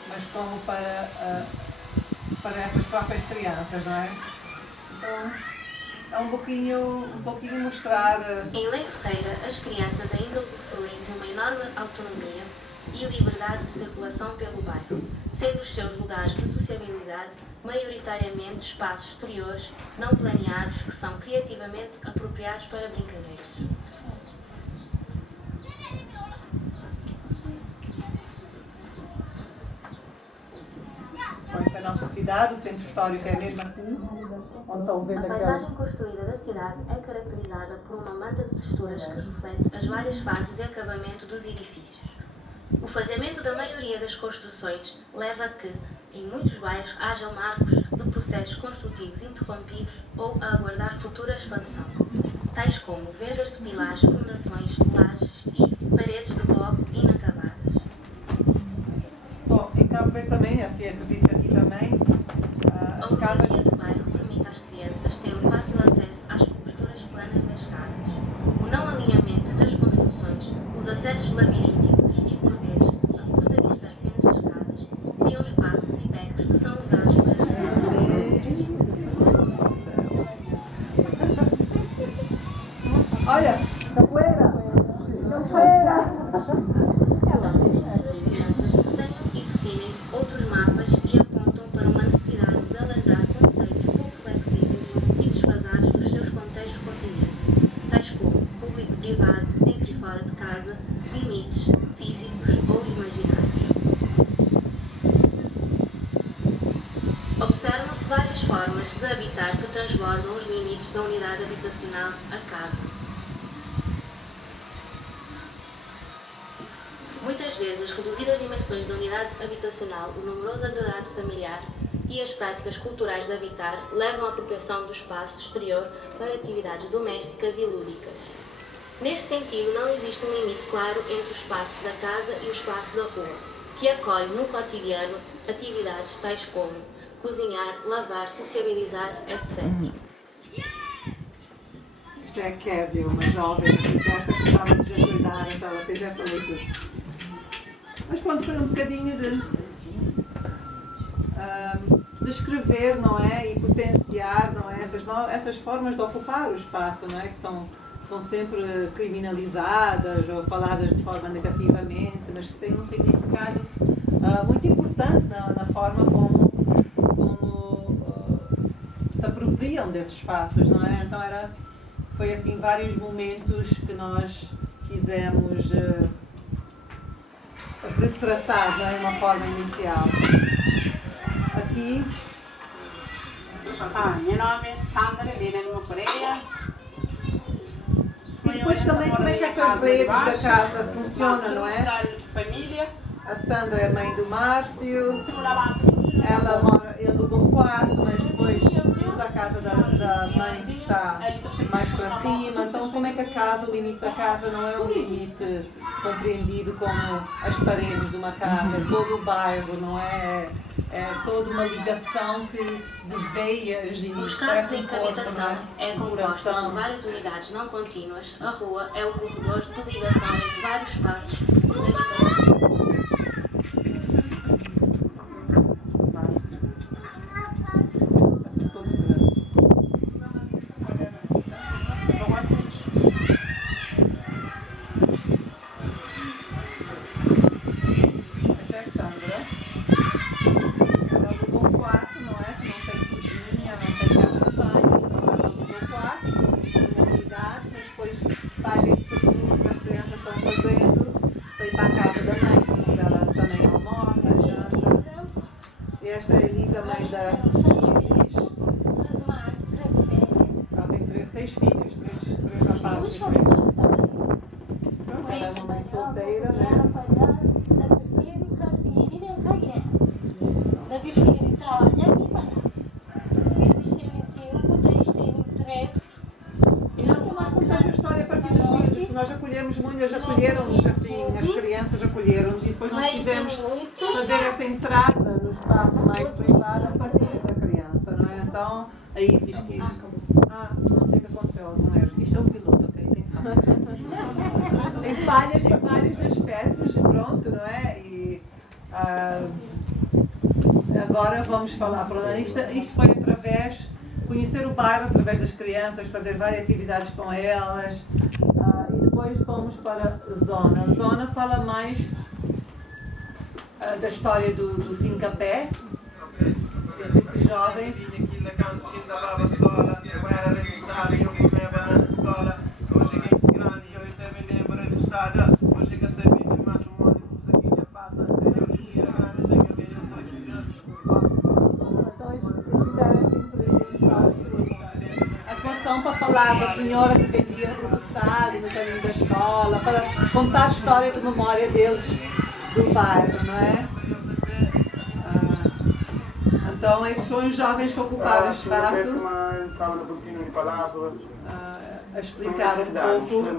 mas como para essas próprias crianças, não é? Então, é um pouquinho mostrar... Em Lei Ferreira, as crianças ainda usufruem de uma enorme autonomia e liberdade de circulação pelo bairro, sendo os seus lugares de sociabilidade maioritariamente espaços exteriores não planeados que são criativamente apropriados para brincadeiras. Esta é a nossa cidade, o centro histórico é mesmo aqui, onde estão vendo a paisagem construída da cidade é caracterizada por uma manta de texturas que reflete as várias fases de acabamento dos edifícios. O fazimento da maioria das construções leva a que, em muitos bairros, haja marcos de processos construtivos interrompidos ou a aguardar futura expansão, tais como vergas de pilares, fundações, lajes e paredes de bloco inacabadas. Bom, em Cabo Verde também, assim acredito que aqui também, as casas... A autonomia do bairro permite às crianças ter um fácil acesso às coberturas planas das casas. O não alinhamento das construções, os acessos labirínticos e, por vezes, a curta distância entre as casas, criam espaços e becos que são usados para... Olha, capoeira! Capoeira! As vivências das crianças desenham e definem outros mapas e apontam para uma necessidade de alargar conceitos pouco flexíveis e desfasados dos seus contextos cotidianos, tais como público-privado, dentro e fora de casa, limites físicos ou imaginários. Observam-se várias formas de habitar que transbordam os limites da unidade habitacional, a casa. Muitas vezes, as reduzidas dimensões da unidade habitacional, o numeroso agregado familiar e as práticas culturais de habitar levam à apropriação do espaço exterior para atividades domésticas e lúdicas. Neste sentido, não existe um limite claro entre os espaços da casa e o espaço da rua, que acolhe no cotidiano atividades tais como cozinhar, lavar, sociabilizar, etc. Isto é a Késia, uma jovem arquiteta Pronto, ela fez essa leitura. Mas pronto, foi um bocadinho de escrever, não é? E potenciar, não é? Essas formas de ocupar o espaço, não é? Que são sempre criminalizadas ou faladas de forma negativamente, mas que têm um significado muito importante na forma como se apropriam desses espaços, não é? Então foi assim vários momentos que nós quisemos retratar, não é? De uma forma inicial. Aqui. Meu nome é Sandra Helena Moreira. E depois também como é que essa rede da casa funciona, não é? Família. A Sandra é mãe do Márcio, ele aluga um quarto, mas depois usa a casa da mãe que está mais para cima. Então como é que a casa, o limite da casa não é um limite compreendido como as paredes de uma casa, é todo o bairro, não é? É toda uma ligação de veias e Os casos em que a habitação é composta por várias unidades não contínuas, a rua é o corredor de ligação entre vários espaços de habitação. Esta é a Elisa, mãe da ela tem 6 filhos, 3 rapazes. Pronto, ela é uma mãe solteira, né? Então nós contamos a história a partir dos miúdos, porque nós acolhemos muito, eles acolheram-nos assim, as crianças acolheram-nos e depois nós quisemos fazer essa entrada no espaço mais privado a partir da criança, não é? Então, a Isis quis. Não sei o que aconteceu, não é? Isto é um piloto, ok? Tem falhas em vários aspectos, pronto, não é? E agora vamos falar, isto foi através, conhecer o bairro através das crianças, fazer várias atividades com elas, e depois fomos para a zona. A zona fala mais da história do Fincapé, desses jovens. Atuação para falar da senhora que vendia roçado no caminho da escola, para contar a história de memória deles do bairro, não é? Então esses são os jovens que ocuparam o espaço a explicar um pouco,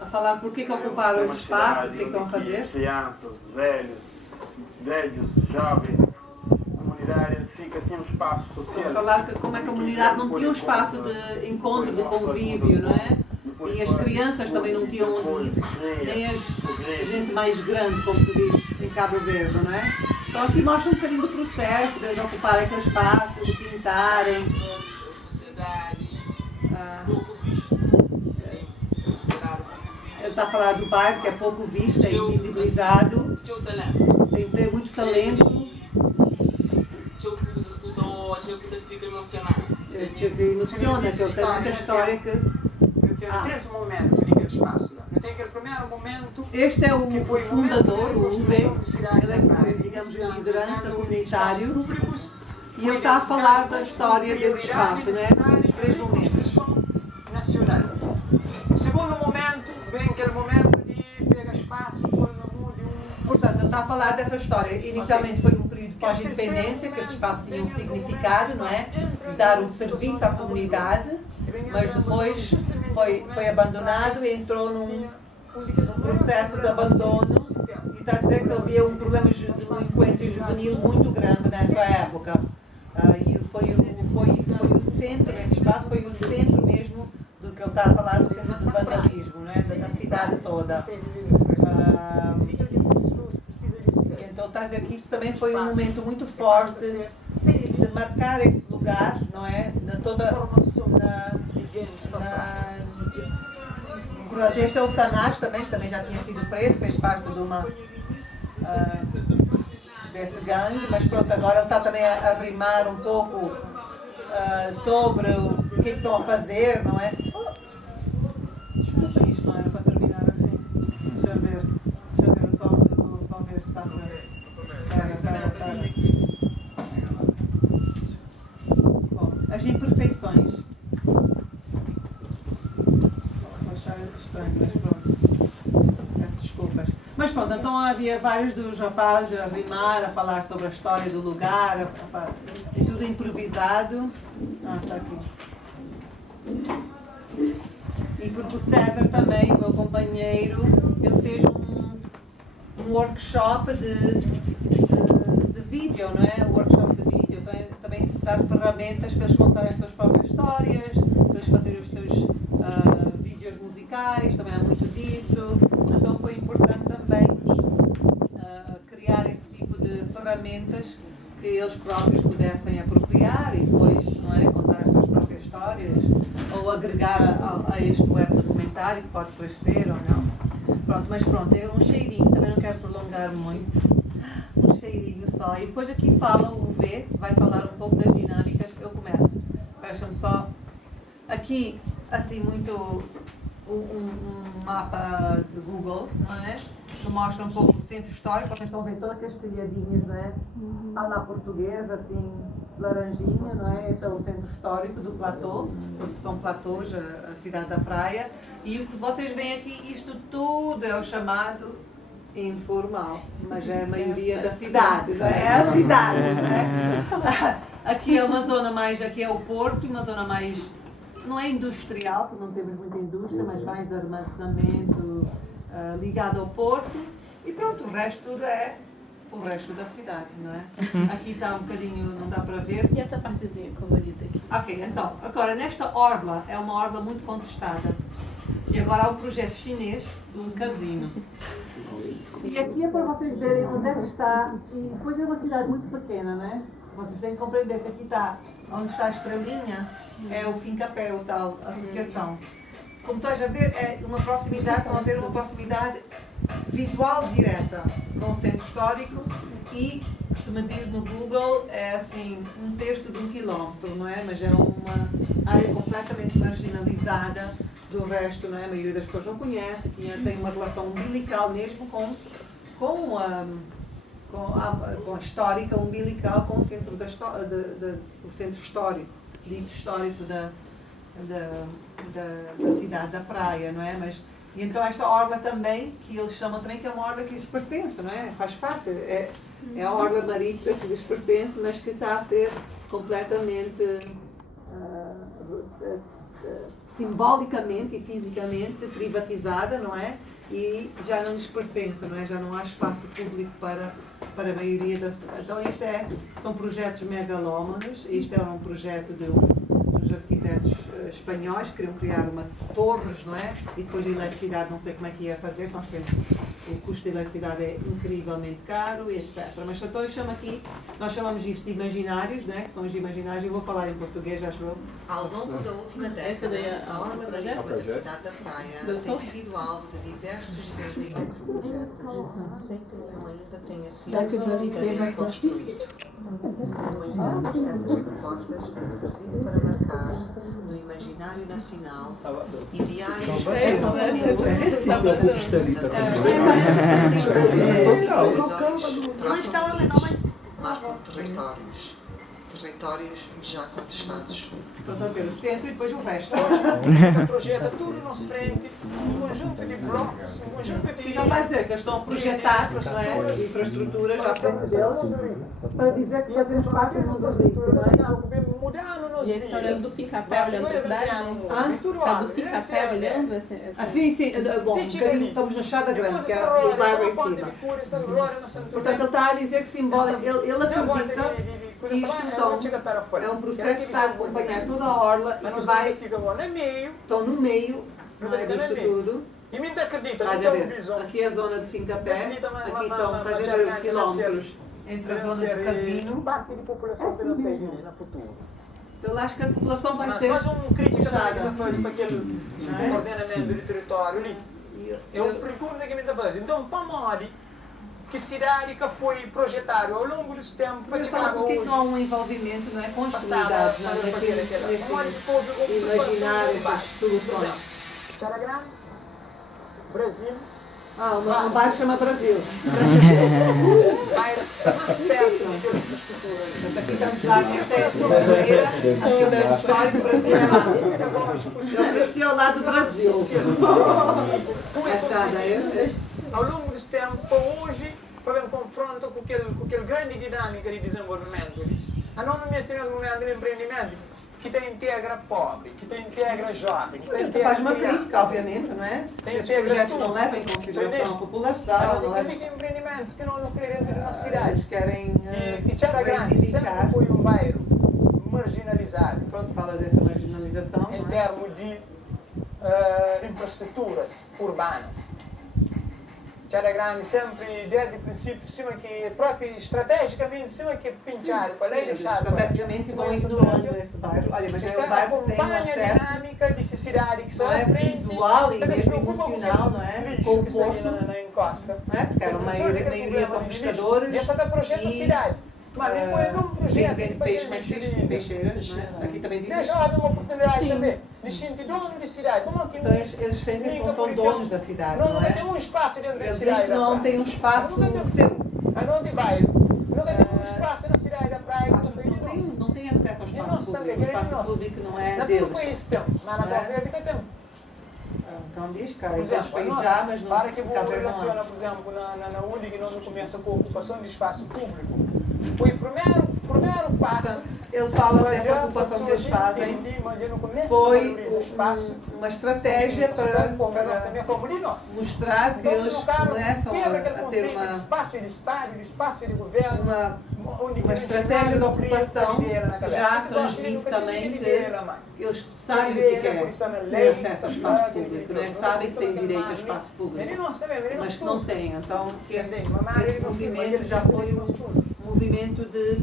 a falar porque que ocuparam esse espaço, o que estão a fazer. Crianças, velhos, jovens, comunidade em si que tinha um espaço social. Falar que como a comunidade não tinha um espaço de encontro, de convívio, não é? E as crianças também não tinham onde ir, nem a gente mais grande, como se diz em Cabo Verde, não é? Então aqui mostra um bocadinho do processo, de eles ocuparem aquele espaço, de pintarem. Ele está a falar do bairro, que é pouco visto, é invisibilizado, tem que ter muito talento. Que emociona, que ele tem muita história que... Três momentos naquele espaço. Tem aquele primeiro momento. Este é o fundador, o Uwe, ele é que foi, digamos, de liderança comunitário, e ele está a falar da história desse espaço, né? Os 3 momentos. Nacional. Segundo momento, vem aquele momento de pegar espaço, pôr no mundo. Portanto, ele está a falar dessa história. Inicialmente foi um período pós-independência, que esse espaço tinha um significado, não é? De dar um serviço à comunidade, mas depois foi abandonado e entrou num processo de abandono, e está a dizer que havia um problema de delinquência juvenil muito grande nessa época. E foi o centro, esse espaço foi o centro mesmo do que ele está a falar, do centro de vandalismo, não é? Da cidade. cidade toda. Então está a dizer que isso também foi um momento muito forte de marcar esse lugar, não é? Este é o Sanás também, que também já tinha sido preso, fez parte de uma desse gangue, mas pronto, agora ele está também a rimar um pouco sobre o que estão a fazer, não é? Desculpa, isto não era para terminar assim. Deixa eu ver, eu vou só ver se está para... Bom, as imperfeições. Vou achar estranho, mas pronto. Peço desculpas. Mas pronto, então havia vários dos rapazes a rimar, a falar sobre a história do lugar, e tudo improvisado. Está aqui. E porque o César também, o meu companheiro, ele fez um workshop de vídeo, não é? Um workshop de vídeo. Também dar ferramentas para eles contarem as suas próprias histórias, para eles fazerem os seus vídeos musicais, também há muito disso. Então foi importante também criar esse tipo de ferramentas que eles próprios pudessem apropriar e depois, não é, contar as suas próprias histórias ou agregar a este web documentário, que pode depois ser ou não. Pronto, mas pronto, é um cheirinho, também não quero prolongar muito, um cheirinho só. E depois aqui fala o V, vai falar um pouco das dinâmicas. Eu começo, deixa-me só, aqui, assim, muito um mapa de Google, não é? Que mostra um pouco o centro histórico. Vocês estão vendo todas aquelas telhadinhas, não é? À la portuguesa, assim, laranjinha, não é? Esse é o centro histórico do platô, porque são platôs, a cidade da praia. E o que vocês veem aqui, isto tudo é o chamado informal, mas é a maioria da cidade, não é? É a cidade, não é? Aqui é uma zona mais, aqui é o porto, uma zona mais, não é industrial, porque não temos muita indústria, mas mais de armazenamento ligado ao porto. E pronto, o resto tudo é o resto da cidade, não é? Aqui está um bocadinho, não dá para ver. E essa partezinha colorida aqui? Ok, então, agora nesta orla, é uma orla muito contestada. E agora há um projeto chinês de um casino. E aqui é para vocês verem onde é que está. E depois é uma cidade muito pequena, não é? Vocês têm que compreender que aqui está, onde está a estrelinha, é o Fincapé, o tal associação. Como estás a ver, é uma proximidade, estão a ver uma proximidade visual direta com o centro histórico e, se medir no Google, é assim, 1/3 de 1 quilómetro, não é? Mas é uma área completamente marginalizada do resto, não é? A maioria das pessoas não conhece, tem uma relação umbilical mesmo com a histórica umbilical com o centro, o centro histórico, dito histórico da cidade da praia, não é? Mas, e então esta orla também, que eles chamam também que é uma orla que lhes pertence, não é? Faz parte, é a orla marítima que lhes pertence, mas que está a ser completamente simbolicamente e fisicamente privatizada, não é? E já não lhes pertence, não é? Já não há espaço público para a maioria das... Então são projetos megalómanos. Isto é um projeto dos arquitetos espanhóis que queriam criar uma torres, não é? E depois a eletricidade, não sei como é que ia fazer, o custo da eletricidade é incrivelmente caro, etc. Mas então nós chamamos isto de imaginários, né? Que são os imaginários, eu vou falar em português, acho eu. Ao longo da última década, a orla marítima da cidade da praia tem sido alvo de diversos deslizes sem que nenhum ainda tenha sido fisicamente construído. No entanto, essas propostas têm servido para marcar no imaginário nacional ideais marcam territórios já contestados. Estão a ver o centro e depois o resto. Projeta tudo na frente, um conjunto de blocos, um conjunto de... E não vai dizer que eles estão a projetar, não é? Infraestruturas à frente deles para dizer que fazemos parte do mundo agrícola, não é? E esse está olhando do Fincapé, olhando a cidade? Está do Fincapé olhando essa... Sim, bom, um bocadinho estamos na Chada Grande, que é o bairro em cima. Portanto, ele está a dizer que simbólico, ele acredita que isto é um processo que está a acompanhar toda a orla e que vai... Estão no meio, não é, disto tudo. E me acredita, Estás não a tem ver? visão. Aqui é a zona de Fincapé, aqui estão, estás a ver os quilómetros entre a zona do casino. Parte de população que não sei no futuro. Eu acho que a população vai Mas ser faz crítica também que puxada. não faz para aquele ordenamento do território ali. É uma pergunta que me está fazendo. Então, para onde que cidade que foi projetada ao longo desse tempo para chegar Por que hoje? não há um envolvimento, não é? Com as Bastava comunidades, para nesse fazer aquela. Onde houve imaginar essas soluções. Era grande, Brasil, Um bairro chama Brasil. bairros que são mais perto daquela infraestrutura. Aqui estamos lá, esta é a fronteira, aqui o grande histórico Brasil é lá. Eu cresci ao lado do Brasil. Ao longo desse tempo, para hoje, para um confronto com aquele grande dinâmica de desenvolvimento. A não me estar no momento de empreendimento que te integra pobre, que te integra jovem, que te integra Faz uma criança. crítica, obviamente, não é? Esses projetos não levam em consideração a população. Mas Não tem levam... empreendimentos que não querem dentro da nossa cidade. Eles querem E Tiara Grande sempre foi um bairro marginalizado. Pronto, fala dessa marginalização. Em não é? termos de infraestruturas urbanas. Tiara Grande sempre, desde o princípio, cima que, próprio estrategicamente, cima que pinchar, para além deixar. Estrategicamente vão ignorando esse bairro. Olha, mas é um bairro que tem um acompanha a acesso, dinâmica de cidade que só não é, visual e mesmo emocional, não é? Com o que sai porto, na encosta. não é? Porque a maioria são pescadores. E essa está projeto da cidade. Mas depois num projeto Quem vende peixe mais fixe, peixeiras, não é? Aqui também dizem. deixa haver uma oportunidade também de sentir dono de cidade. Como aqui Então eles sentem que são donos da cidade, não não é? tem um espaço dentro da Eles cidade. dizem que não têm um espaço seu. Não tem bairro. Não tem um espaço na cidade da praia. Acho que não tem acesso ao espaço público. O espaço público não é Não deles. tem país que temos, mas na Cabo Verde que temos. Então diz, cara, Por eles têm exemplo, país já, mas não para que Cabo vou Verde não há. relaciona, por exemplo, na UNI, que não começa com a ocupação de espaço público. Foi o primeiro passo. Eles falam dessa ocupação que eles fazem. Foi uma estratégia para mostrar que eles começam a ter espaço de governo, uma estratégia de ocupação que já transmite também que eles sabem o que querem, ter acesso ao espaço público, não é? Sabem que têm direito ao espaço público, mas que não têm. Então, esse movimento já foi um movimento de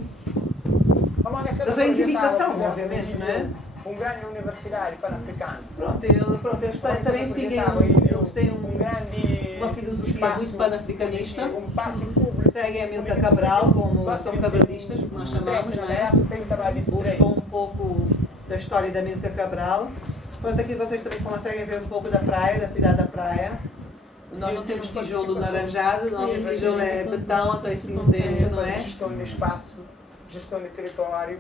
reivindicação, obviamente, não é? Um grande universidade pan-africano. Pronto, eles também seguem, eles têm uma filosofia muito pan-africanista, um parque público. seguem a Milka Cabral, como são cabalistas, que nós chamamos, não é? Buscam um pouco da história da Milka Cabral. Pronto, aqui vocês também conseguem ver um pouco da praia, da cidade da praia. Nós não temos tijolo laranjado, nosso tijolo é betão, até cinzento, não é? Gestão de espaço, gestão de território.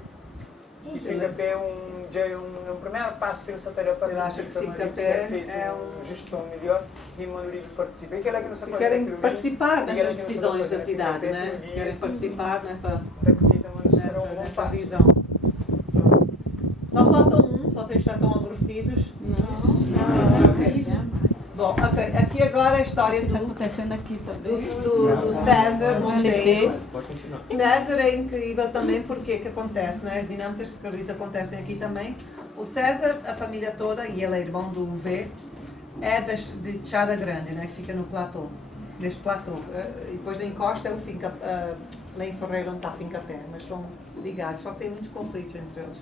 E Fincapé um primeiro passo que você teria para acho que Fincapé é uma gestão melhor e uma livre participa. Querem participar nessas decisões da cidade, né? Querem participar nessa visão. Só falta um, vocês já estão aborrecidos? Não. Bom, ok. Aqui agora a história do César Monteiro. César é incrível também porque que acontece, não é? As dinâmicas que acredito acontecem aqui também. O César, a família toda, e ele é irmão do V, é de Tchada Grande, né? Que fica no platô, neste platô. E depois da encosta é o lá em Ferreira onde está Fincapé, mas são ligados, só que tem muitos conflitos entre eles.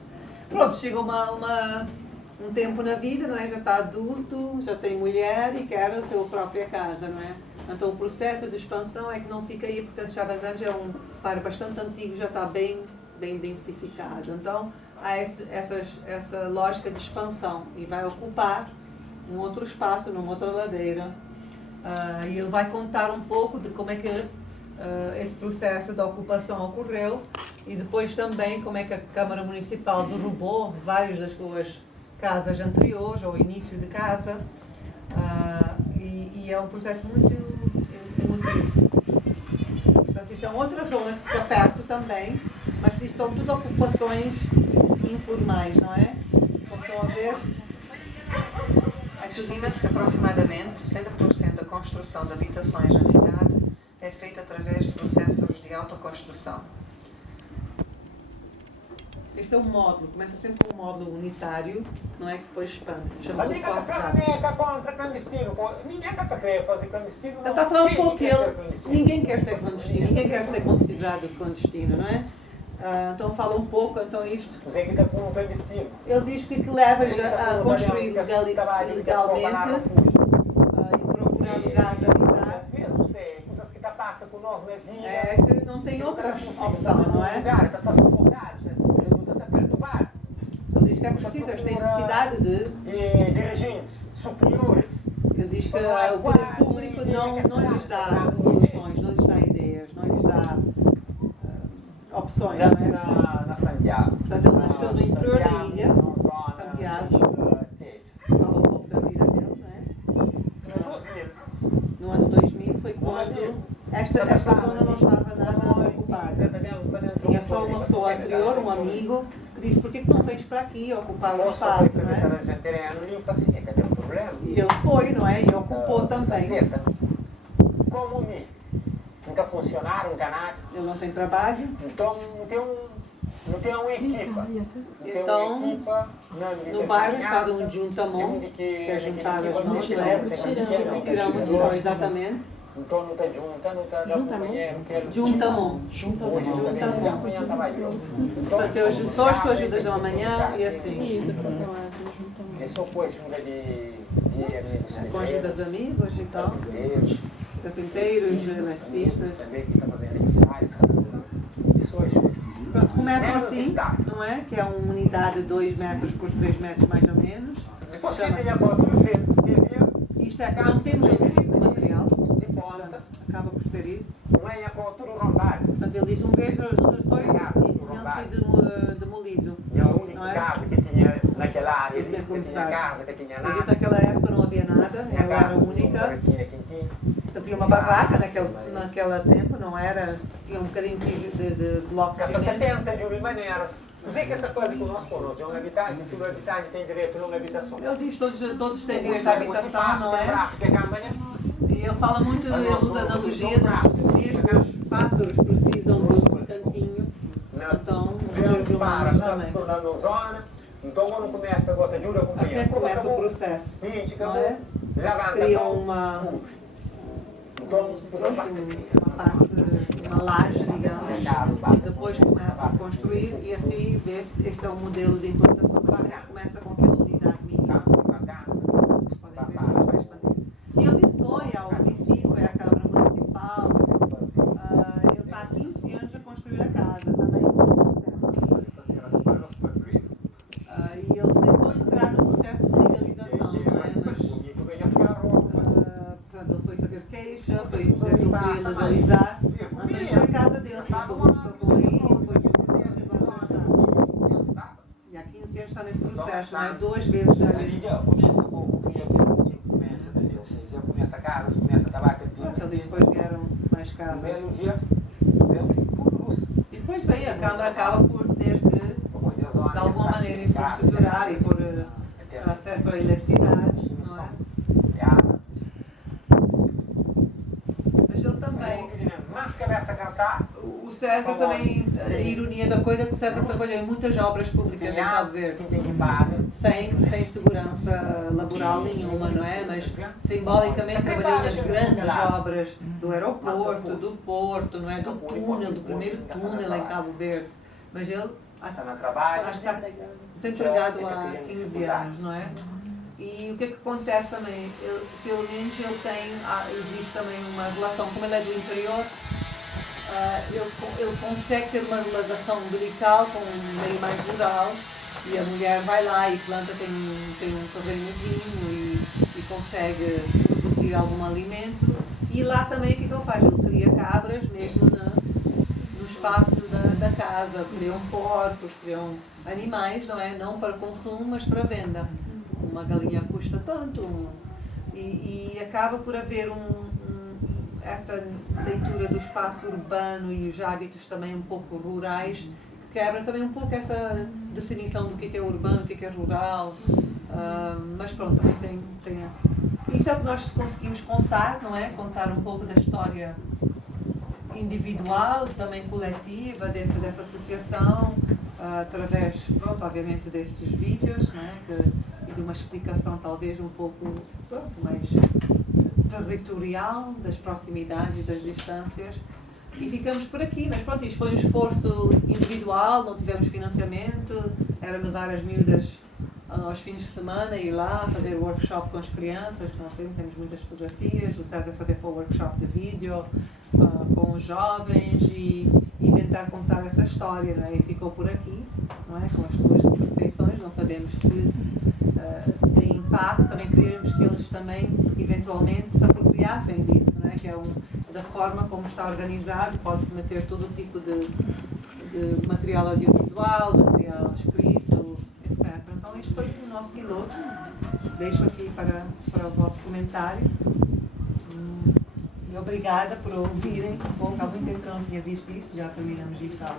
Pronto, chega um tempo na vida, não é? Já está adulto, já tem mulher e quer a sua própria casa, não é? Então o processo de expansão é que não fica aí, porque a Tchada Grande é um bairro bastante antigo, já está bem densificado. Então há essa lógica de expansão e vai ocupar um outro espaço, numa outra ladeira. E ele vai contar um pouco de como é que esse processo da ocupação ocorreu e depois também como é que a Câmara Municipal derrubou várias das suas casas anteriores, ou início de casa, e é um processo muito emotivo. Portanto, isto é outra zona que fica perto também, mas isto são tudo ocupações informais, não é? Como estão a ver? Estima-se que aproximadamente 70% da construção de habitações na cidade é feita através de processos de autoconstrução. Este é um módulo, começa sempre com um módulo unitário, não é? Que depois expande. Mas Chama-se o ninguém está quarto falando grau. nem está contra clandestino. Ninguém está a querer fazer clandestino. Ele está a falar um Quem pouco que quer ser ele. clandestino? Ninguém quer ser clandestino, ninguém quer ser considerado clandestino, não é? Então fala um pouco, então isto. Mas é que está com um clandestino. Ele diz que leva a construir legalmente e procurar lugar de habitar. Coisas que passa com nós na vida. É que não tem outra opção, não é? Está só sufocado, está-se a perturbar. Ele diz que é preciso, eles têm necessidade de. E dirigentes superiores. Ele diz que o poder público não lhes dá soluções, não lhes dá ideias, não lhes dá opções. Já Não é? na Santiago. Portanto, ele nasceu no interior da ilha, Santiago. Fala um pouco da vida dele, não é? No ano 2000 foi quando esta zona não estava nada ocupada. Tinha só uma pessoa anterior, um amigo, que disse: por que não vens para aqui ocupar o espaço, não é? E ele foi, não é? E ocupou também. Como me? Nunca funcionaram, nada. Ele não tem trabalho. Então não tem uma equipa. Então, no bairro fazem um juntamon, que é juntar as mãos, não é? Tirar um tirão, exatamente. Então não está junta, não está companheiro. Juntamon. Portanto, eu junto, tu ajudas da manhã e assim. É só coisa de amigos. Com a ajuda de amigos e tal. Carpinteiros, eletricistas. Também que está fazendo eletricidades, cada um. Isso ajuda. Pronto, começam assim, não é? Que é uma unidade de 2 metros por 3 metros mais ou menos. Depois que tem a cultura feita, isto é, não temos outro material. de ponta, Acaba por ser isso. não é a cultura rondada. Portanto, ele diz vez as outras foi e tinham sido demolido. É a única casa que tinha naquela área, Ele tinha que tinha começado. casa, que tinha Ele nada. disse que naquela época não havia nada, ela era única. Ele tinha uma barraca naquela tempo, não era? Tinha um bocadinho de bloco de Essa cimento. tenta de uma maneira. Não sei que essa coisa que nós conhecemos, é um habitante, todo habitante tem direito a uma habitação. Ele diz que todos têm direito à habitação, não é? Porque a campanha E ele fala muito, ele usa a analogia dos mesmos pássaros precisam de um cantinho, então os seres humanos também. na zona. Então quando começa a gota jura com Assim é que começa o processo, não é? Criam uma laje, digamos, e depois começam a construir e assim vê-se, este é o modelo de implantação, mas começa com aquela unidade mínima. Podem ver, depois vai expandir. E ele disse que foi ao município, foi à Câmara Municipal, ele está há 15 anos a construir a casa, também e ele tentou entrar no processo de legalização, não é? Mas ele foi fazer queixa, foi dizer que ele queria legalizar, então isto é a casa dele, ficou aí, depois e há 15 anos está nesse processo, não é? 2 vezes já. Começa com o cliente começa também, ou seja, começa a casa, começa a tabaco, Ele depois vieram mais casas. belo dia, deu luz. E depois veio, a Câmara acaba por ter que, de alguma maneira, infraestruturar e pôr acesso à eletricidade, não é? Mas ele também, Mas começa a cansar. o César também, a ironia da coisa é que o César trabalhou em muitas obras públicas em Cabo Verde, sem segurança laboral nenhuma, não é? Mas simbolicamente trabalhou nas grandes obras do aeroporto, do porto, não é? Do túnel, do primeiro túnel em Cabo Verde. Mas ele acho que está desempregado há 15 anos, não é? E o que é que acontece também? Pelo menos ele tem, existe também uma relação, como ele é do interior, ele consegue ter uma relação umbilical com um meio mais rural e a mulher vai lá e planta, tem um terrenozinho e consegue produzir algum alimento. E lá também o que ele faz? Ele cria cabras mesmo no espaço da casa, criam porcos, criam animais, não é? Não para consumo, mas para venda. Uma galinha custa tanto e acaba por haver essa leitura do espaço urbano e os hábitos também um pouco rurais, que quebra também um pouco essa definição do que é urbano, do que é rural, mas pronto, também tem isso é o que nós conseguimos contar, não é? Contar um pouco da história individual, também coletiva, dentro dessa associação, através, pronto, obviamente, desses vídeos, não é? E de uma explicação talvez um pouco, pronto, mais territorial, das proximidades e das distâncias. E ficamos por aqui, mas pronto, isto foi um esforço individual, não tivemos financiamento, era levar as miúdas aos fins de semana, ir lá, fazer workshop com as crianças, que nós temos muitas fotografias, o César fazer workshop de vídeo com os jovens e tentar contar essa história, não é? E ficou por aqui, não é? Com as suas imperfeições, não sabemos se tem impacto, também queríamos que eles também, eventualmente, se apropriassem disso, não é? Que é da forma como está organizado, pode-se meter todo o tipo de material audiovisual, material escrito, etc. Então, isto foi o nosso piloto. Deixo aqui para o vosso comentário. E obrigada por ouvirem um pouco. Há muito tempo que eu não tinha visto isto, já terminamos isto há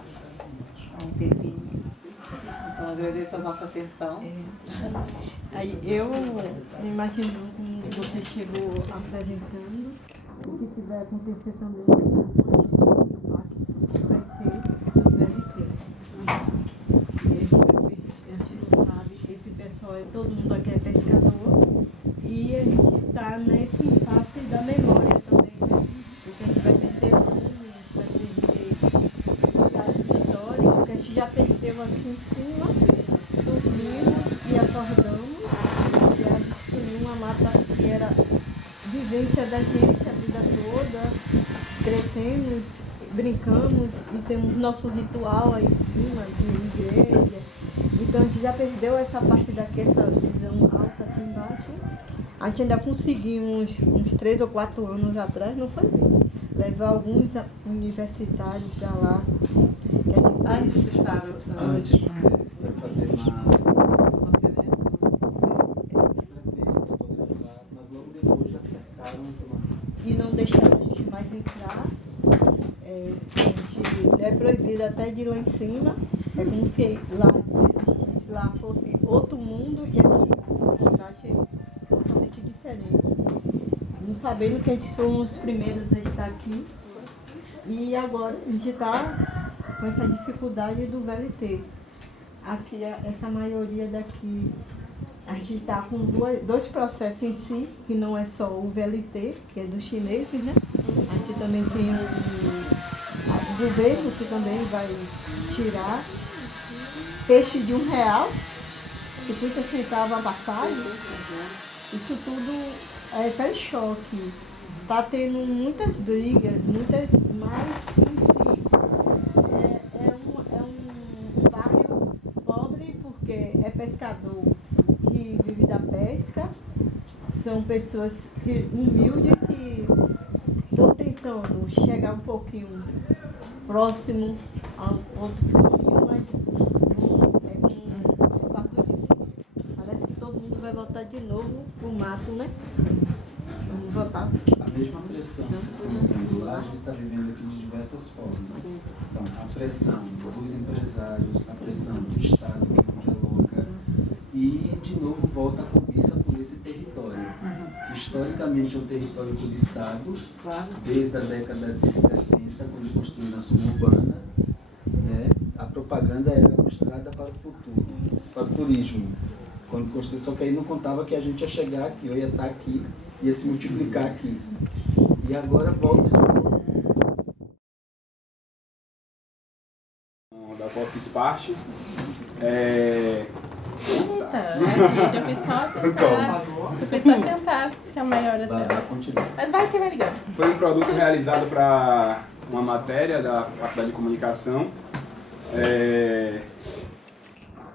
um tempinho. Então, agradeço a vossa atenção. Aí eu imagino como você chegou apresentando, o que vai acontecer também, o impacto que vai ter no VLT. A gente não sabe, esse pessoal, todo mundo aqui é pescador, e a gente está nesse impasse da memória também, né? Porque a gente vai perder nome, a gente vai perder dados históricos, que a gente já perdeu aqui em cima, dormimos e acordamos, e a gente sumiu uma mata que era vivência da gente a vida toda, crescemos, brincamos e temos nosso ritual aí em cima de igreja. Então a gente já perdeu essa parte daqui, essa visão alta aqui embaixo. A gente ainda conseguimos, uns 3 ou 4 anos atrás, não foi bem, levar alguns universitários para lá. Antes de estar... Antes, para fazer mas logo depois já cercaram e não deixaram a gente mais entrar. A gente é proibido até de ir lá em cima. É como se lá existisse, lá fosse outro mundo e aqui embaixo é totalmente diferente. Não sabendo que a gente fomos os primeiros a estar aqui. E agora a gente está com essa dificuldade do VLT. Aqui, essa maioria daqui, a gente está com dois processos em si, que não é só o VLT, que é dos chineses, né? A gente também tem o governo, que também vai tirar peixe de R$1, 50 centavos a passagem. Isso tudo está em choque. Está tendo muitas brigas, mas em si é um bairro pobre porque é pescador que vive da pesca, são pessoas humildes que estão tentando chegar um pouquinho próximo a outros caminhos, mas é um barco de cima. Parece que todo mundo vai voltar de novo pro mato, né? Vamos voltar. A mesma pressão que vocês estão vendo lá, a gente está vivendo aqui de diversas formas. Então, a pressão dos empresários, a pressão do Estado que coloca, e de novo volta a cobiça por esse território. Historicamente é um território cobiçado, desde a década de 70, quando construíram a suburbana, né? A propaganda era mostrada para o futuro, para o turismo. Quando construiu, só que aí não contava que a gente ia chegar aqui, eu ia estar aqui, ia se multiplicar aqui. E agora volta de novo. Da qual fiz parte. Gente, eu fiz só tentar ficar maior até. Mas vai que vai ligando. Foi um produto realizado para uma matéria da Faculdade de Comunicação.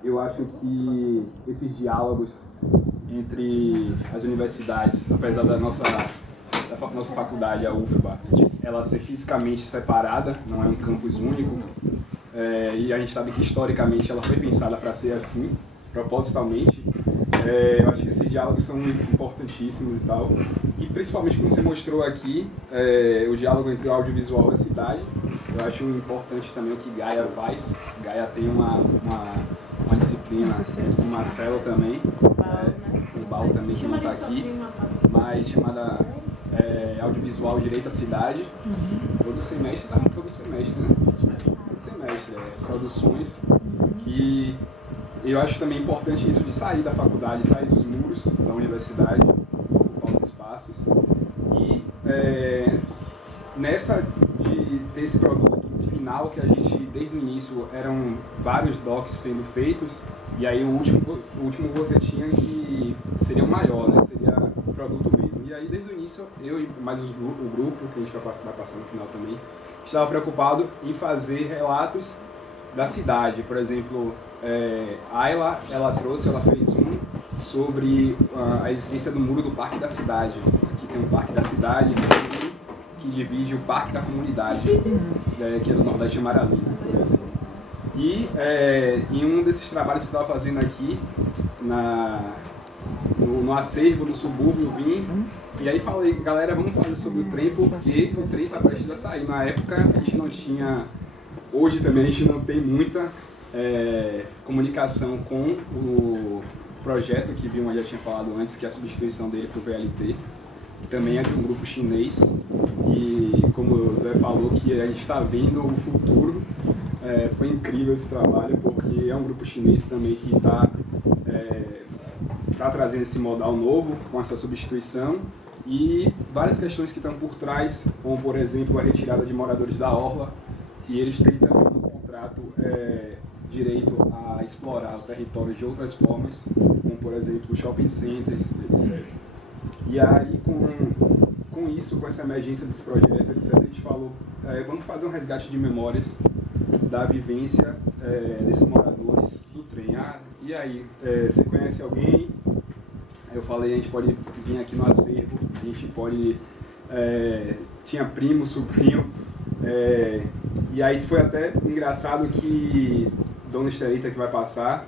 Eu acho que esses diálogos entre as universidades, apesar da nossa faculdade, a UFBA, ela ser fisicamente separada, não é um campus único, e a gente sabe que historicamente ela foi pensada para ser assim, propositalmente. Eu acho que esses diálogos são importantíssimos e tal, e principalmente como você mostrou aqui, o diálogo entre o audiovisual e a cidade. Eu acho importante também o que Gaia faz. Gaia tem uma disciplina, o Marcelo também, o Bal também, que não está aqui, mas chamada audiovisual Direito à Cidade. Todo semestre, né? Todo semestre, produções que eu acho também importante isso de sair da faculdade, sair dos muros da universidade, ocupar os espaços. E nessa de ter esse produto final que a gente, desde o início, eram vários docs sendo feitos, e aí o último você tinha que seria o maior, né? Seria o produto mesmo. E aí desde o início, eu e mais o grupo, que a gente vai passar no final também, estava preocupado em fazer relatos da cidade. Por exemplo, a Ayla, ela fez um sobre a existência do muro do Parque da Cidade. Aqui tem um Parque da Cidade que divide o Parque da Comunidade, que é do Nordeste de Maralina, por exemplo. E em um desses trabalhos que eu estava fazendo aqui, no acervo, no subúrbio, vim, e aí falei, galera, vamos falar sobre o trem, porque o trem está prestes a sair. Na época a gente não tinha, hoje também a gente não tem muita comunicação com o projeto que Vilma já tinha falado antes, que é a substituição dele para o VLT, que também é de um grupo chinês, e como o Zé falou, que a gente está vendo o futuro. Foi incrível esse trabalho, porque é um grupo chinês também que está trazendo esse modal novo com essa substituição, e várias questões que estão por trás, como por exemplo a retirada de moradores da orla, e eles têm também no contrato direito a explorar o território de outras formas, como por exemplo shopping centers, etc. E aí com isso, com essa emergência desse projeto, etc., a gente falou, vamos fazer um resgate de memórias da vivência desses moradores do trem. E aí, você conhece alguém? Eu falei, a gente pode vir aqui no acervo, a gente pode... tinha primo, sobrinho, e aí foi até engraçado que Dona Estelita, que vai passar,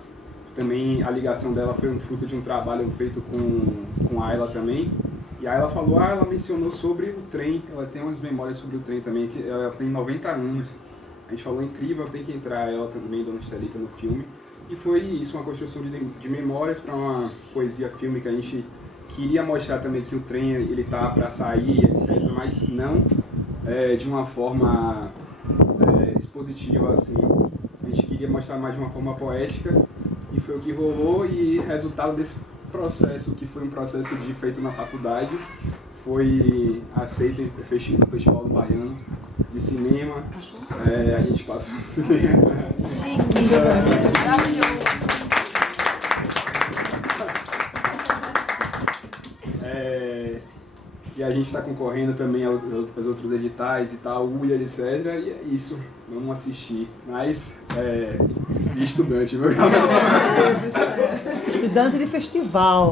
também a ligação dela foi um fruto de um trabalho feito com a Ayla também. E aí ela falou, ela mencionou sobre o trem, ela tem umas memórias sobre o trem também, que ela tem 90 anos. A gente falou, incrível, tem que entrar ela também, Dona Estelita, no filme. E foi isso, uma construção de memórias para uma poesia fílmica. A gente queria mostrar também que o trem ele tá para sair, etc., mas não de uma forma expositiva, assim. A gente queria mostrar mais de uma forma poética, e foi o que rolou, e resultado desse processo, que foi um processo feito na faculdade, foi aceito no Festival do Baiano de Cinema. A gente passou no cinema. E a gente está concorrendo também aos outros editais e tal, UIA, etc. E é isso, vamos assistir. Mas, de estudante, meu. Estudante de festival.